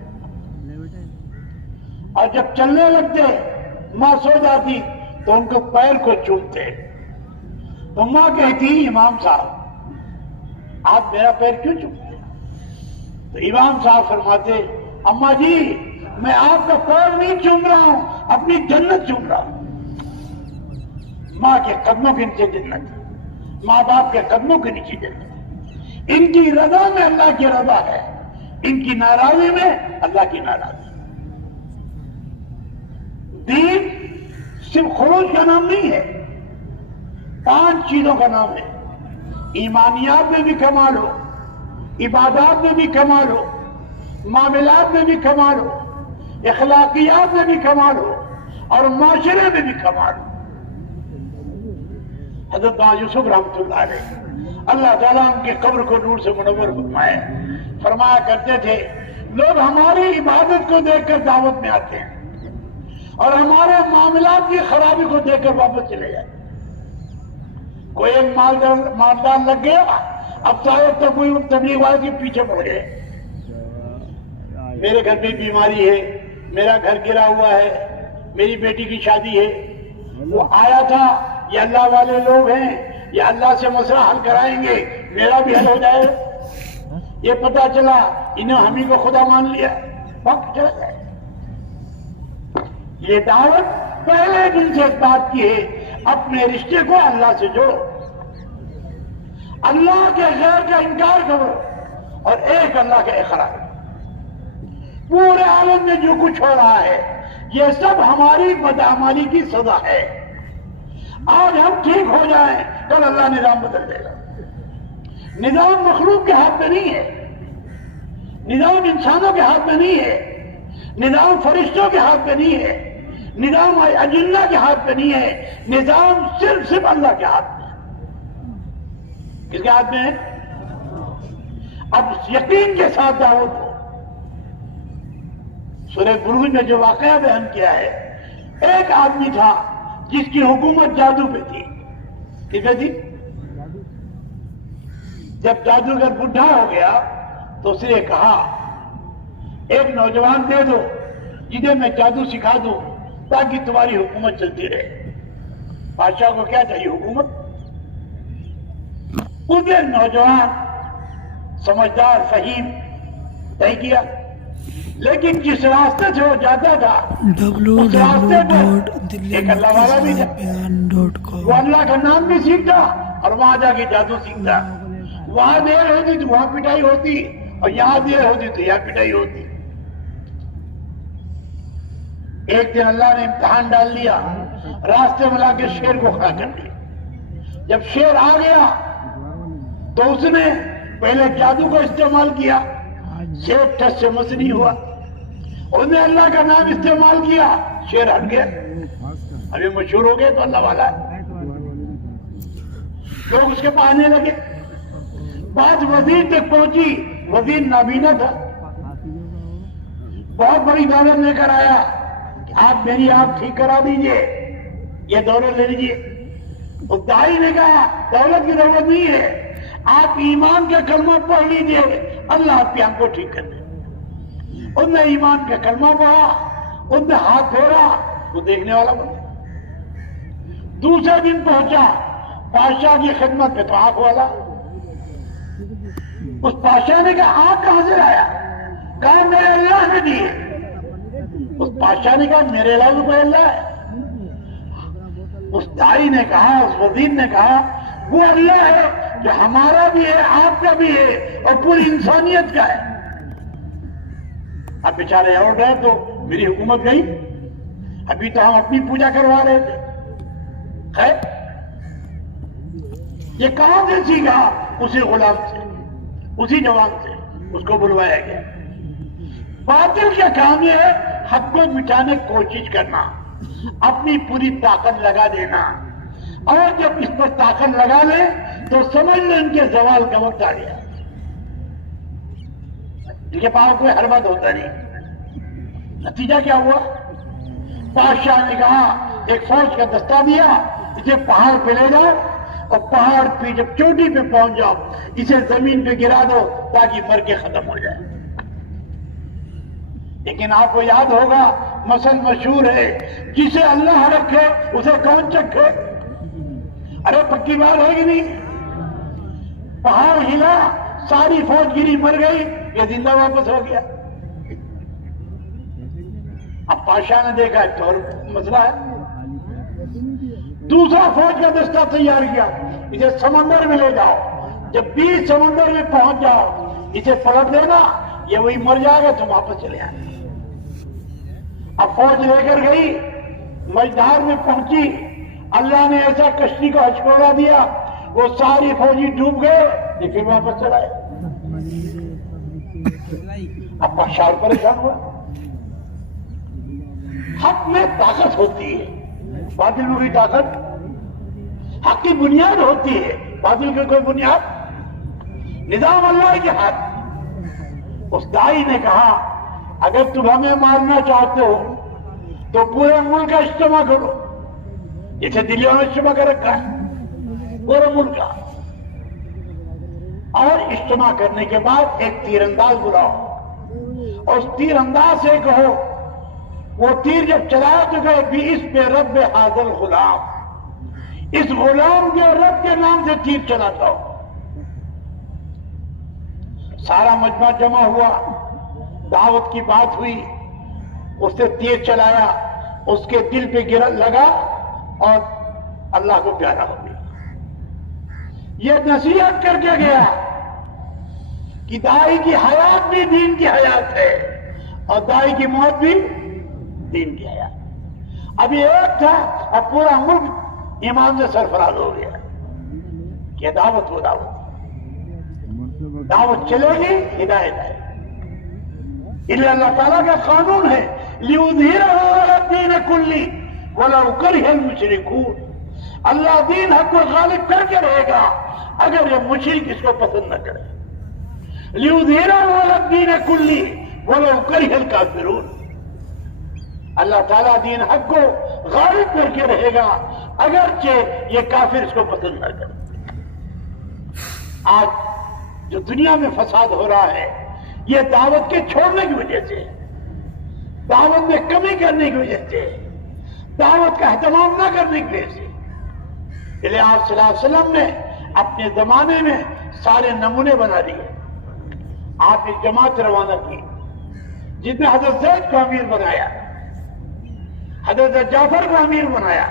اور جب چلنے لگتے ماں سو جاتی تو ان کو پیر کو چومتے، تو ماں کہتی امام صاحب آپ میرا پیر کیوں چومتے؟ تو امام صاحب فرماتے اماں جی میں آپ کا پیر نہیں چوم رہا ہوں، اپنی جنت چوم رہا ہوں۔ ماں کے قدموں کے نیچے جنت، ماں باپ کے قدموں کے نیچے جنت۔ ان کی رضا میں اللہ کی رضا ہے، ان کی ناراضی میں اللہ کی ناراضی۔ دین صرف خروج کا نام نہیں ہے، 5 چیزوں کا نام ہے۔ ایمانیات میں بھی کمال ہو، عبادات میں بھی کمال ہو، معاملات میں بھی کمال ہو، اخلاقیات میں بھی کمال ہو، اور معاشرے میں بھی کمال ہو۔ حضرت یوسف رحمۃ اللہ علیہ اللہ تعالیٰ ان کی قبر کو نور سے منور فرمائے، فرمایا کرتے تھے لوگ ہماری عبادت کو دیکھ کر دعوت میں آتے ہیں اور ہمارے معاملات کی خرابی کو دیکھ کر واپس چلے جاتے ہیں۔ کوئی ایک مالدار لگ گیا، اب شاید تو کوئی تبلیغ والے کے پیچھے پڑ گئے، میرے گھر میں بیماری ہے، میرا گھر گرا ہوا ہے، میری بیٹی کی شادی ہے. وہ آیا تھا، یہ اللہ والے لوگ ہیں، یہ اللہ سے مسئلہ حل کرائیں گے، میرا بھی حل ہو جائے. یہ پتا چلا انہوں ہمیں کو خدا مان لیا، وقت چلا جائے. یہ دعوت پہلے دن سے اس بات کی ہے، اپنے رشتے کو اللہ سے جوڑو، اللہ کے غیر کا انکار کرو اور ایک اللہ کا اقرار. پورے عالم میں جو کچھ ہو رہا ہے یہ سب ہماری بدعملی کی سزا ہے. آج ہم ٹھیک ہو جائیں، کل اللہ نظام بدل دے گا. نظام مخلوق کے ہاتھ میں نہیں ہے، نظام انسانوں کے ہاتھ میں نہیں ہے، نظام فرشتوں کے ہاتھ میں نہیں ہے، نظام اجنہ کے ہاتھ میں نہیں ہے. نظام صرف اللہ کے ہاتھ میں ہے. کس کے ہاتھ میں ہے؟ اب یقین کے ساتھ دعوت ہو. سورہ بروج میں جو واقعہ بیان کیا ہے، ایک آدمی تھا جس کی حکومت جادو پہ تھی. کس پہ تھی؟ جب جادوگر بڈھا ہو گیا تو اس نے کہا ایک نوجوان دے دو جنہیں میں جادو سکھا دوں تاکہ تمہاری حکومت چلتی رہے. بادشاہ کو کیا چاہیے؟ حکومت. اس نے نوجوان سمجھدار فہیم طے کیا، لیکن جس راستے سے وہ جاتا تھا اس راستے پر ایک اللہ والا بھی تھا. وہ اللہ کا نام بھی سیکھتا اور وہاں جا کے جادو سیکھتا. وہاں دیر ہوتی تو وہاں پٹائی ہوتی اور یہاں دیر ہوتی تو یہاں پٹائی ہوتی. ایک دن اللہ نے امتحان ڈال دیا، راستے میں لا کے شیر کو کھڑا کر دیا. جب شیر آ گیا تو اس نے پہلے جادو کو استعمال کیا، شیر ٹس سے مس نہیں ہوا. اس نے اللہ کا نام استعمال کیا، شیر ہٹ گیا. ابھی مشہور ہو گئے تو اللہ والا ہے. لوگ اس کے پاس آنے لگے. بات وزیر تک پہنچی، وزیر نابینا تھا، بہت بڑی دولت لے کر آیا کہ آپ میری آنکھ ٹھیک کرا دیجئے، یہ دولت لے لیجئے. اس دائی نے کہا دولت کی ضرورت نہیں ہے، آپ ایمان کا کلمہ پڑھ لیجئے، اللہ آپ کی آنکھ کو ٹھیک کر دے. ان نے ایمان کا کلمہ پڑھا، ان نے ہاتھ دھوڑا، وہ دیکھنے والا بنا. دوسرے دن پہنچا بادشاہ کی خدمت میں تو آنکھ والا. اس بادشاہ نے کہا آنکھ کہاں سے آیا؟ کہا میرے اللہ نے دی ہے. اس بادشاہ نے کہا میرے علاوہ کوئی اللہ ہے؟ اس دائی نے کہا، اس وزیر نے کہا وہ اللہ ہے جو ہمارا بھی ہے، آپ کا بھی ہے اور پوری انسانیت کا ہے. اب بیچارے اور گئے تو میری حکومت گئی، ابھی تو ہم اپنی پوجا کروا رہے تھے. خیر یہ کہاں سے سیکھا؟ اسی غلام سے، اسی جوان سے. اس کو بلوایا گیا. باطل کا کام یہ ہے حق کو مٹانے کی کوشش کرنا، اپنی پوری طاقت لگا دینا، اور جب اس پر طاقت لگا لے تو سمجھ لیں ان کے زوال کا وقت آ گیا. ان کے پاس کوئی حربت ہوتا نہیں. نتیجہ کیا ہوا؟ بادشاہ نے کہا ایک فوج کا دستہ دیا، اسے پہاڑ پہ لے جاؤ اور پہاڑ پہ جب چوٹی پہ پہنچ جاؤ اسے زمین پہ گرا دو تاکہ مر کے ختم ہو جائے. لیکن آپ کو یاد ہوگا مثل مشہور ہے، جسے اللہ رکھے اسے کون چکھے. ارے پکی بات ہے کہ نہیں؟ پہاڑ ہلا، ساری فوج گری، مر گئی، یہ زندہ واپس ہو گیا. اب بادشاہ نے دیکھا ایک اور مسئلہ ہے. دوسرا فوج کا دستہ تیار کیا، اسے سمندر میں لے جاؤ، جب بیچ سمندر میں پہنچ جاؤ اسے پلٹ دینا، یہ وہی مر جائے گا، تم واپس چلے آئے. اب فوج لے کر گئی، مجدار میں پہنچی، اللہ نے ایسا کشتی کو ہچکوڑا دیا وہ ساری فوجی ڈوب گئے، یہ پھر واپس چلائے. اب بادشاہ پریشان ہوا. حق میں طاقت ہوتی ہے، باطل میں کوئی طاقت. حق کی بنیاد ہوتی ہے، باطل کی کوئی بنیاد. نظام اللہ کے ہاتھ. اس دائی نے کہا اگر تم ہمیں مارنا چاہتے ہو تو پورے ملک کا اجتماع کرو، جیسے دلیوں میں اجتماع کر رکھا ہے پورے ملک کا، اور اجتماع کرنے کے بعد ایک تیر انداز بلاؤ اور اس تیر انداز سے کہو وہ تیر جب چلایا تو گئے بھی اس پہ رب حاضر غلام، اس غلام کے رب کے نام سے تیر چلاتا ہوں۔ سارا مجمع جمع ہوا، دعوت کی بات ہوئی، اس نے تیر چلایا، اس کے دل پہ لگا اور اللہ کو پیارا ہو گیا۔ یہ نصیحت کر کے گیا کہ داعی کی حیات بھی دین کی حیات ہے اور داعی کی موت بھی دین کی حیات۔ ابھی ایک تھا اب پورا ملک ایمان سے سرفراز ہو گیا کہ دعوت ہو دعوت، دعوت چلے گی ہدایت ہے۔ یہ اللہ تعالیٰ کا قانون ہے، لِيُظْهِرَهُ عَلَى الدِّينِ كُلِّهِ وَلَوْ كَرِهَ الْمُشْرِكُونَ۔ اللہ دین حق کو غالب کر کے رہے گا اگر یہ مشرک اس کو پسند نہ کرے۔ لِيُظْهِرَهُ عَلَى الدِّينِ كُلِّهِ وَلَوْ كَرِهَ الْكَافِرُونَ۔ اللہ تعالیٰ دین حق کو غالب کر کے رہے گا اگرچہ یہ کافر اس کو پسند نہ کرے۔ آج جو دنیا میں فساد ہو رہا ہے یہ دعوت کے چھوڑنے کی وجہ سے، دعوت میں کمی کرنے کی وجہ سے، دعوت کا اہتمام نہ کرنے کی وجہ سے۔ اس لیے آپ صلی اللہ علیہ وسلم نے اپنے زمانے میں سارے نمونے بنا دیے۔ آپ ایک جماعت روانہ کی جس نے حضرت زید کو امیر بنایا، حضرت جعفر کو امیر بنایا،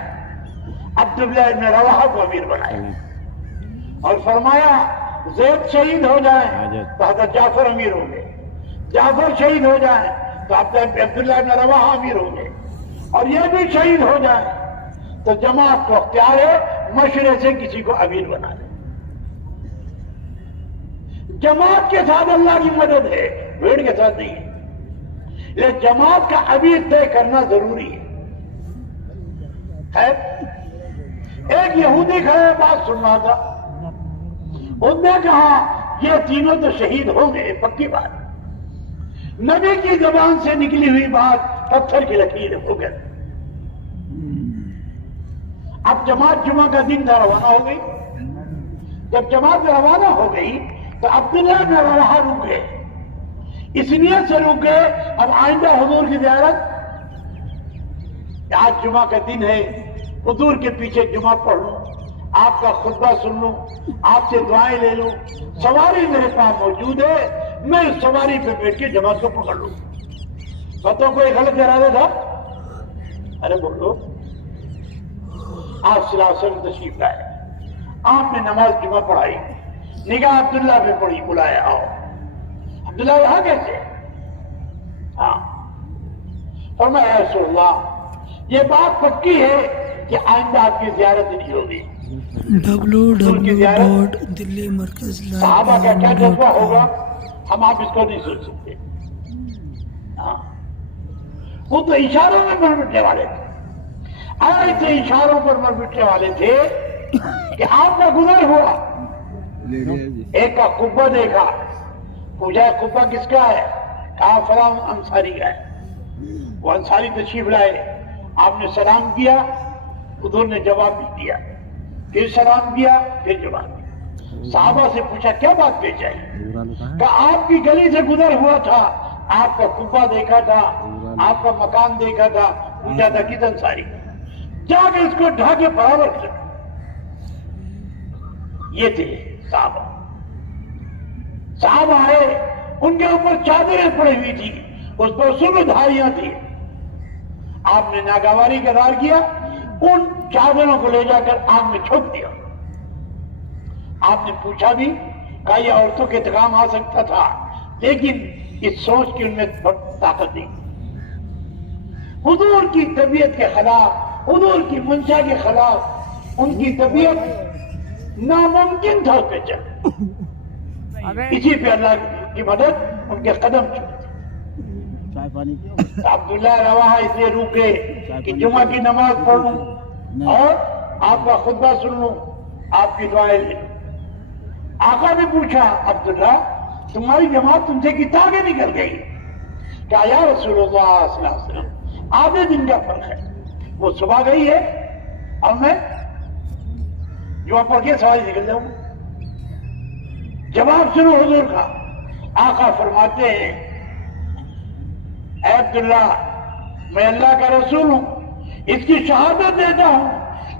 عبداللہ ابن رواحہ کو امیر بنایا اور فرمایا زید شہید ہو جائیں تو حضرت جعفر امیر ہوں گے، جعفر شہید ہو جائیں تو عبداللہ ابن رواحہ امیر ہوں گے، اور یہ بھی شہید ہو جائیں تو جماعت کو اختیار ہے مشورے سے کسی کو امیر بنا دیں۔ جماعت کے ساتھ اللہ کی مدد ہے، بھیڑ کے ساتھ نہیں ہے، لیکن جماعت کا امیر طے کرنا ضروری ہے۔ ایک یہودی کھڑے بات سن رہا تھا، انہوں نے کہا یہ تینوں تو شہید ہوں گے، پکی بات، نبی کی زبان سے نکلی ہوئی بات پتھر کی لکیر ہو گئی۔ اب جماعت جمعہ کا دن تھا، روانہ ہو گئی۔ جب جماعت روانہ ہو گئی تو عبداللہ بن رواحہ رک گئے، اس نیت سے رک گئے اب آئندہ حضور کی زیارت، آج جمعہ کا دن ہے، حضور کے پیچھے جمعہ پڑھ لوں، آپ کا خطبہ سن لوں، آپ سے دعائیں لے لوں، سواری میرے پاس موجود ہے، میں اس سواری پہ بیٹھ کے جماعت کو پکڑ لوں۔ بتاؤ کوئی غلط ارادہ تھا؟ ارے بولو، آپ صلی اللہ علیہ وسلم تشریف لائے، آپ نے نماز جمعہ پڑھائی، نگاہ عبداللہ پہ پڑی، بلایا آؤ۔ عبداللہ یہاں کیسے؟ ہاں، فرمایا رسول اللہ یہ بات پکی ہے کہ آئندہ آپ کی زیارت نہیں ہوگی۔ صحابہ کا کیا جذبہ ہوگا ہم آپ اس کو نہیں سوچ سکتے۔ ہاں، وہ تو اشاروں میں مر مٹنے والے تھے، ایسے اشاروں پر مر مٹنے والے تھے کہ آپ کا گزر ہوا، ایک کا قبہ دیکھا، پوچھا قبہ کس کا ہے؟ کہا فلاں انصاری کا ہے۔ وہ انصاری تشریف لائے، آپ نے سلام کیا، حضور نے جواب بھی دیا، پھر سلام کیا، پھر جواب دیا۔ صحابہ سے پوچھا کیا بات پیش آئی؟ کہا آپ کی گلی سے گزر ہوا تھا، آپ کا قبہ دیکھا تھا، آپ کا مکان دیکھا تھا، پوچھا تھا کس انصاری جا کے اس کو ڈھا کے برابر کر۔ یہ تھے صحابہ۔ صحابہ آئے، ان کے اوپر چادریں پڑی ہوئی تھی، اس پر سرخ دھاریاں تھی، آپ نے ناگواری کا اظہار کیا، ان چادروں کو لے جا کر آگ میں چھوڑ دیا۔ آپ نے پوچھا بھی، کہا یہ عورتوں کے انتقام آ سکتا تھا، لیکن اس سوچ کی ان میں طاقت نہیں۔ حضور کی طبیعت کے خلاف، حضور کی منشا کے خلاف ان کی طبیعت ناممکن تھا اس پہ چل، اسی پہ اللہ کی مدد ان کے قدم چلے۔ عبداللہ رواحہ اس لیے روکے کہ جمعہ کی نماز پڑھ لوں اور آپ کا خطبہ سن لوں، آپ کی دعائیں لے لوں۔ آقا نے پوچھا عبداللہ تمہاری جماعت تم سے کتنا آگے نکل گئی؟ کہا یا رسول اللہ صلی اللہ علیہ وسلم آدھے دن کا فرق ہے، وہ صبح گئی ہے اور میں جمعہ پڑھ کے سواری نکل جاؤں۔ جواب سنو حضور کا، آقا فرماتے ہیں اے عبداللہ میں اللہ کا رسول ہوں، اس کی شہادت دیتا ہوں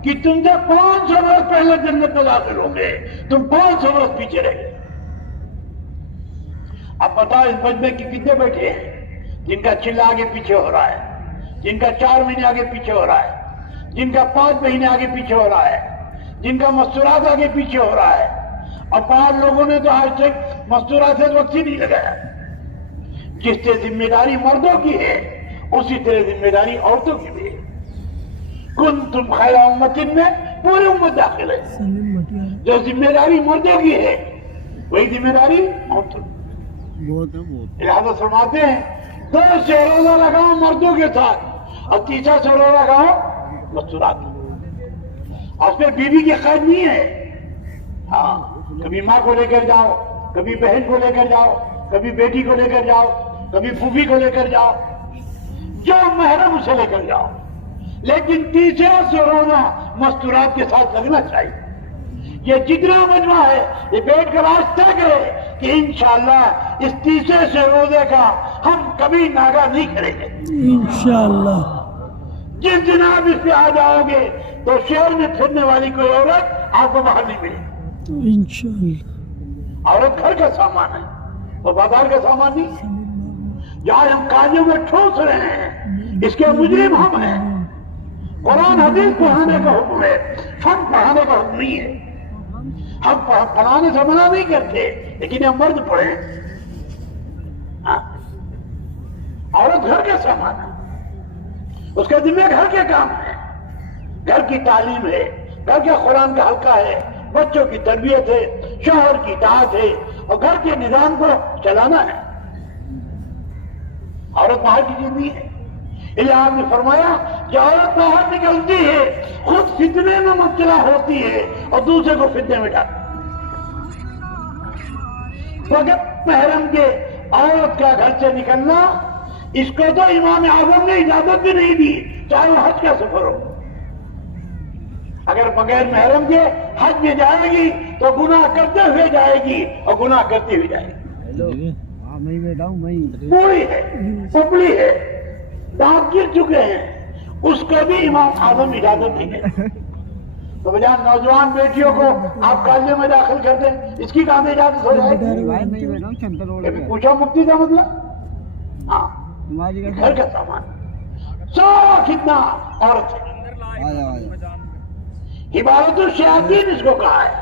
کہ تم سے 500 برس پہلے جنت میں داخل ہوں گے، تم 500 برس پیچھے رہ گئے۔ اب بتاؤ اس مجمع کی کتنے بیٹھے ہیں جن کا چلہ آگے پیچھے ہو رہا ہے، جن کا 4 مہینے آگے پیچھے ہو رہا ہے، جن کا 5 مہینے آگے پیچھے ہو رہا ہے، جن کا مستورات آگے پیچھے ہو رہا ہے، اور 5 لوگوں نے تو آج تک مستورات سے وقت ہی نہیں لگایا۔ جس سے ذمہ داری مردوں کی ہے اسی طرح ذمہ داری عورتوں کی بھی ہے۔ کنتم خیر امت میں پوری امت داخل ہے، جو ذمہ داری مردوں کی ہے وہی ذمہ داری عورتوں کی۔ لہذا فرماتے ہیں 2 سے روزہ لگاؤ مردوں کے ساتھ اور 3 سے روزہ لگاؤ مستورات، اور اس میں بیوی کی قید نہیں ہے۔ ہاں، کبھی ماں کو لے کر جاؤ، کبھی بہن کو لے کر جاؤ، کبھی بیٹی کو لے کر جاؤ، کبھی پھوپھی کو لے کر جاؤ، جو محرم اسے لے کر جاؤ، لیکن 3 سے روزہ مستورات کے ساتھ لگنا چاہیے۔ یہ جتنا مجمع ہے یہ بیٹھ کر آج طے کرے کہ انشاءاللہ اس 3 سے روزے کا ہم کبھی ناغہ نہیں کریں گے انشاءاللہ۔ جس دن آپ اس پہ آ جاؤ گے تو شہر میں پھرنے والی کوئی عورت آپ کو باہر نہیں ملے۔ انشاءاللہ۔ عورت گھر کا سامان ہے، وہ بازار کا سامان نہیں ہے۔ جہاں ہم قاضیوں میں ٹھوس رہے ہیں اس کے مجرم ہم ہیں۔ قرآن حدیث پڑھانے کا حکم ہے، فن پڑھانے کا حکم نہیں ہے۔ ہم پڑھانے سے منع نہیں کرتے لیکن ہم مرد پڑھیں۔ عورت گھر کا سامان ہے، اس کا ذمہ گھر کے کام ہے، گھر کی تعلیم ہے، گھر کے قرآن کا حلقہ ہے، بچوں کی تربیت ہے، شوہر کی اطاعت ہے، اور گھر کے نظام کو چلانا ہے۔ عورت باہر کی چیز نہیں ہے۔ اس لیے آپ نے فرمایا کہ عورت باہر نکلتی ہے خود فتنے میں مبتلا ہوتی ہے اور دوسرے کو فتنے میں ڈالتی ہے۔ بغیر محرم کے عورت کا گھر سے نکلنا، اس کو تو امام اعظم نے اجازت بھی نہیں دی، چاہے وہ حج کا سفر ہو۔ اگر بغیر محرم کے حج میں جائے گی تو گناہ کرتے ہوئے جائے گی اور گناہ کرتے ہوئے جائے گی۔ پوری ہے، پپلی ہے، دانت گر چکے ہیں، اس کو بھی امام اعظم اجازت نہیں ہے۔ تو بجان نوجوان بیٹیوں کو آپ کالجوں میں داخل کر دیں، اس کی کہاں اجازت ہو جائے گی؟ پوچھا مفتی کا مطلب؟ ہاں، گھر کا سامان سارا کتنا عورت ہے۔ عبادت الشیاطین اس کو کہا ہے،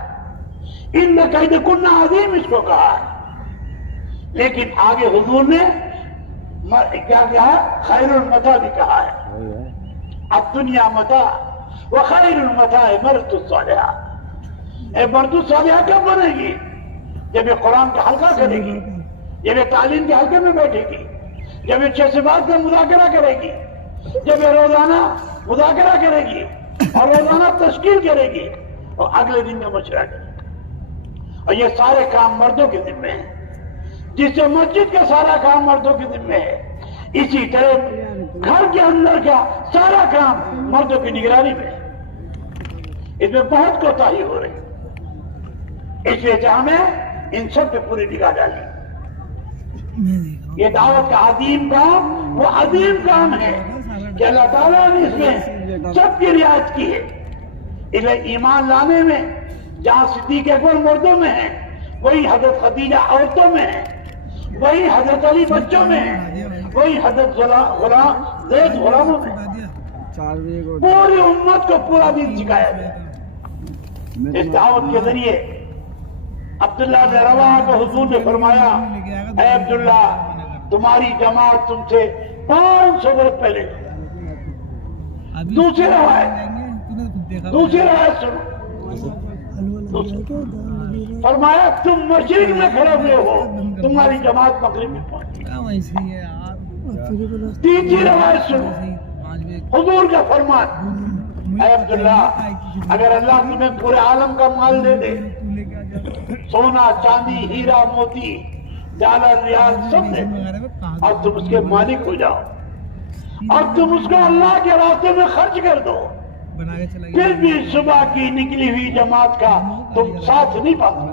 ان قید کن عظیم اس کو کہا ہے، لیکن آگے حضور نے کیا کہا ہے؟ خیر المتاع بھی کہا ہے۔ اب دنیا متاع وخیر المتاع مرۃ الصالحہ۔ اے مرد الصالحہ کب بنے گی؟ جب یہ قرآن کا حلقہ کرے گی، جب یہ تعلیم کے حلقے میں بیٹھے گی، جب یہ 6 بات کا مذاکرہ کرے گی، جب یہ روزانہ مذاکرہ کرے گی اور روزانہ تشکیل کرے گی اور اگلے دن کا مشورہ کرے گی۔ اور یہ سارے کام مردوں کے ذمہ ہیں، جس سے مسجد کا سارا کام مردوں کے ذمہ ہے، اسی طرح گھر کے اندر کا سارا کام مردوں کی نگرانی میں ہے۔ اس میں بہت کوتاہی ہو رہی ہے، اس لیے ہمیں ان سب پہ پوری نگاہ ڈالی۔ یہ دعوت کا عظیم کام وہ عظیم کام ہے کہ اللہ تعالیٰ نے اس میں سب کی رعایت کی ہے۔ اس لیے ایمان لانے میں جہاں صدیق اکبر مردوں میں ہے، وہی حضرت خدیجہ عورتوں میں ہے، وہی حضرت علی بچوں میں ہے، وہی حضرت زید غلاموں میں ہے۔ پوری امت کو پورا دین سکھایا گیا۔ اس دعوت کے ذریعے عبداللہ بن رواحہ کو حضور نے فرمایا، اے عبداللہ تمہاری جماعت تم سے 500 برس پہلے۔ دوسری روایت سنو، فرمایا تم مشرق میں کھڑے ہوئے ہو، تمہاری جماعت مغرب میں پہنچی۔ تیسری روایت سنو، حضور کا فرمان، اے عبداللہ اگر اللہ تمہیں پورے عالم کا مال دے دے، سونا چاندی ہیرا موتی ڈالر ریال سب دے دے، اور تم اس کے مالک ہو جاؤ اور تم اس کو اللہ کے راستے میں خرچ کر دو، پھر بھی صبح کی نکلی ہوئی جماعت کا تم ساتھ نہیں پاتے۔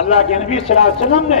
اللہ کے نبی صلی اللہ علیہ وسلم نے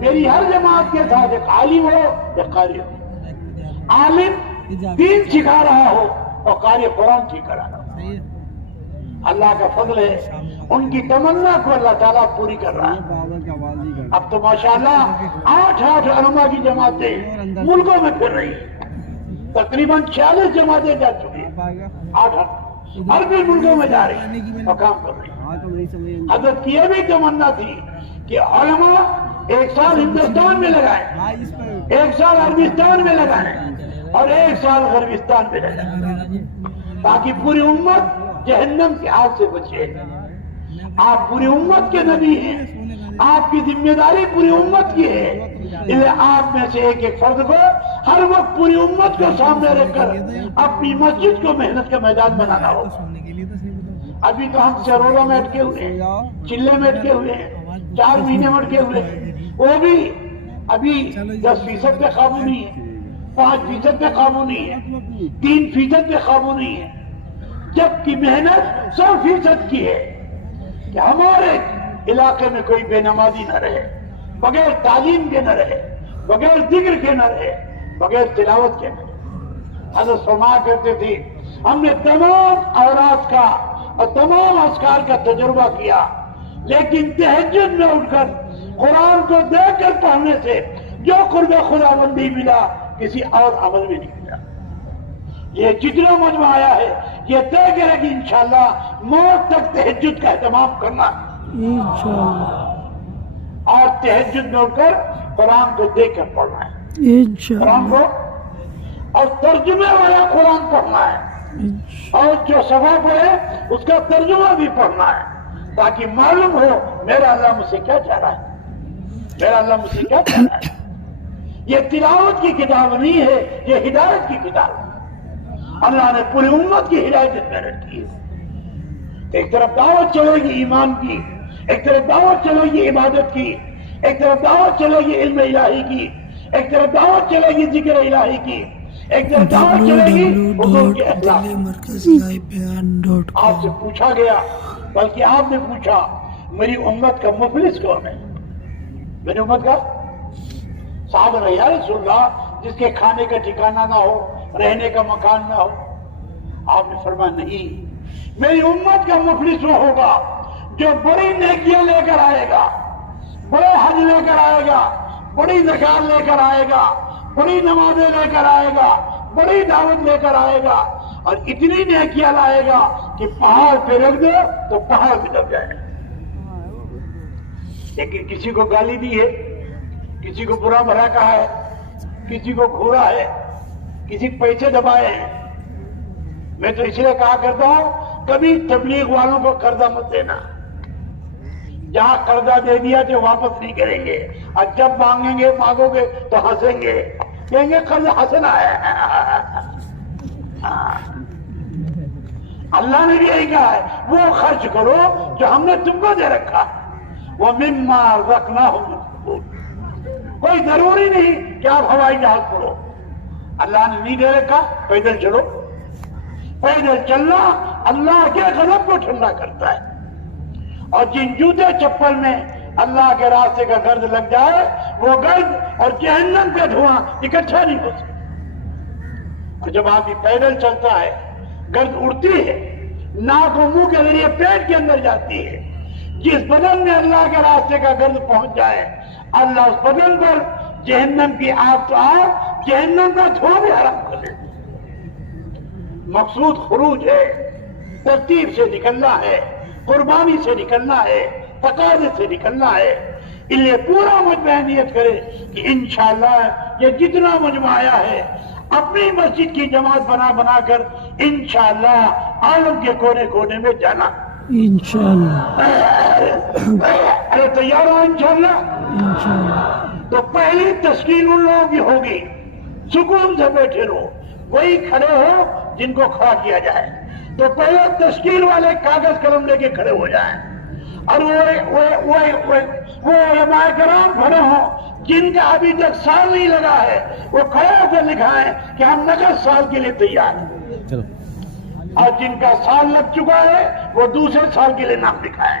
میری ہر جماعت کے ساتھ ایک عالم ہو ایک قاری ہو. عالم دین سکھا رہا ہو اور قاری قرآن سکھا رہا ہو. صحیح ہے اللہ کا فضل ہے ان کی تمنا کو اللہ تعالیٰ پوری کر رہا ہے. بابا کا والی کا اب تو ماشاءاللہ 8 علماء کی جماعتیں ملکوں میں پھر رہی ہیں. تقریباً 46 جماعتیں جا چکی ہیں. 8 عربی ملکوں میں جا رہی ہیں اور کام کر رہی ہیں. ہاں تو نہیں سمجھ حضرت کی یہ بھی تمنا تھی کہ علماء 1 سال ہندوستان میں لگائیں, ہاں اس پر 1 سال عربستان میں لگائیں اور 1 سال غربستان میں لگائیں تاکہ پوری امت جہنم کی آگ سے بچے. آپ پوری امت کے نبی ہیں, آپ کی ذمہ داری پوری امت کی ہے, اس لیے آپ میں سے ایک فرد کو ہر وقت پوری امت کو سامنے رکھ کر اپنی مسجد کو محنت کا میدان بنانا ہوگا. سونے کے لیے تو صحیح بتاؤ ابھی تو ہم سرولوں میں اٹکے ہوئے ہیں, چلے میں اٹکے ہوئے ہیں, 4 مہینے میں اٹکے ہوئے ہیں. وہ بھی ابھی 10% پہ قابو نہیں ہے, 5% پہ قابو نہیں ہے, 3% پہ قابو نہیں ہے, جبکہ محنت 100% کی ہے کہ ہمارے علاقے میں کوئی بے نمازی نہ رہے, بغیر تعلیم کے نہ رہے, بغیر ذکر کے نہ رہے, بغیر تلاوت کے نہ رہے. حضرت فرمایا کرتے تھے ہم نے تمام اوراد کا اور تمام اذکار کا تجربہ کیا, لیکن تہجد میں اٹھ کر قرآن کو دیکھ کر پڑھنے سے جو قرب خدا بندی ملا کسی اور عمل میں نہیں ملا. یہ جتنا مجمع آیا ہے یہ طے کرے کہ انشاءاللہ موت تک تہجد کا اہتمام کرنا انشاءاللہ اور تہجد میں اٹھ کر قرآن کو دیکھ کر پڑھنا ہے, قرآن انشاءاللہ کو اور ترجمے والا قرآن پڑھنا ہے, اور جو صفحہ پڑھے اس کا ترجمہ بھی پڑھنا ہے تاکہ معلوم ہو میرا اللہ مجھ سے کیا چاہ رہا ہے, میرا اللہ مجھ سے کیا چاہ رہا ہے. یہ تلاوت کی کتاب نہیں ہے, یہ ہدایت کی کتاب ہے. اللہ نے پوری امت کی ہدایت میں رکھی ہے. ایک طرف دعوت چلے گی ایمان کی, ایک طرف دعوت چلے گی عبادت کی, ایک طرف دعوت چلے گی علم الہی کی, ایک طرف دعوت چلے گی ذکر الہی کی, ایک طرف دعوت چلے گی حضور کے اخلاق. آپ سے پوچھا گیا, بلکہ آپ نے پوچھا میری امت کا مفلس کون ہے, میری امت کا صاحب نے یا رسول اللہ جس کے کھانے کا ٹھکانہ نہ ہو, رہنے کا مکان نہ ہو. آپ نے فرمایا نہیں, میری امت کا مفلس وہ ہوگا جو بڑی نیکیاں لے کر آئے گا, بڑے حج لے کر آئے گا, بڑی زکات لے کر آئے گا, بڑی نمازیں لے کر آئے گا, بڑی دعوت لے کر آئے گا, اور اتنی نیکیاں لائے گا کہ پہاڑ پہ رکھ دو تو پہاڑ بھی دب جائے. لیکن کسی کو گالی دی ہے, کسی کو برا بھلا کہا ہے, کسی کو گھورا ہے, کسی پیسے دبائے ہیں. میں تو اس لیے کہا کرتا ہوں کبھی تبلیغ والوں کو قرضہ مت دینا. جہاں قرضہ دے دیا تو واپس نہیں کریں گے, اور جب مانگیں گے مانگو گے تو ہنسیں گے, کہیں گے قرض ہنسنا ہے. اللہ نے بھی یہی کہا ہے وہ خرچ کرو جو ہم نے تم کو دے رکھا. وَمِمَّا رَزَقْنَاهُمْ يُنْفِقُونَ. کوئی ضروری نہیں کہ آپ ہوائی جہاز پڑھو, اللہ نے نہیں دے رکھا, پیدل چلو. پیدل چلنا اللہ کے غضب کو ٹھنڈا کرتا ہے, اور جن جوتے چپل میں اللہ کے راستے کا گرد لگ جائے وہ گرد اور جہنم کا دھواں اکٹھا نہیں ہو سکتا. اور جب آدمی پیدل چلتا ہے گرد اڑتی ہے, ناک و منہ کے ذریعے پیٹ کے اندر جاتی ہے. جس بدن میں اللہ کے راستے کا گرد پہنچ جائے اللہ اس بدن پر جہنم کی آگ تو آگ, جہنم کا دھواں بھی حرام کر دیتا. مقصود خروج ہے, ترتیب سے نکلنا ہے, قربانی سے نکلنا ہے, تقاضے سے نکلنا ہے. اس لیے پورا مجمع نیت کرے کہ انشاءاللہ یہ جتنا مجمع آیا ہے اپنی مسجد کی جماعت بنا بنا کر انشاءاللہ عالم کے کونے کونے میں جانا. انشاءاللہ ارے تیار ہو انشاءاللہ. تو پہلی تشکیل ان لوگوں کی ہوگی, سکون سے بیٹھے رہو, وہی کھڑے ہو جن کو کھڑا کیا جائے. تو پہلے تشکیل والے کاغذ قلم لے کے کھڑے ہو جائیں, اور وہ علماء کرام کھڑے ہوں جن کا ابھی تک سال نہیں لگا ہے, وہ کھڑے ہو کر لکھائیں کہ ہم نقد سال کے لیے تیار ہیں. اور جن کا سال لگ چکا ہے وہ دوسرے سال کے لیے نام لکھائیں.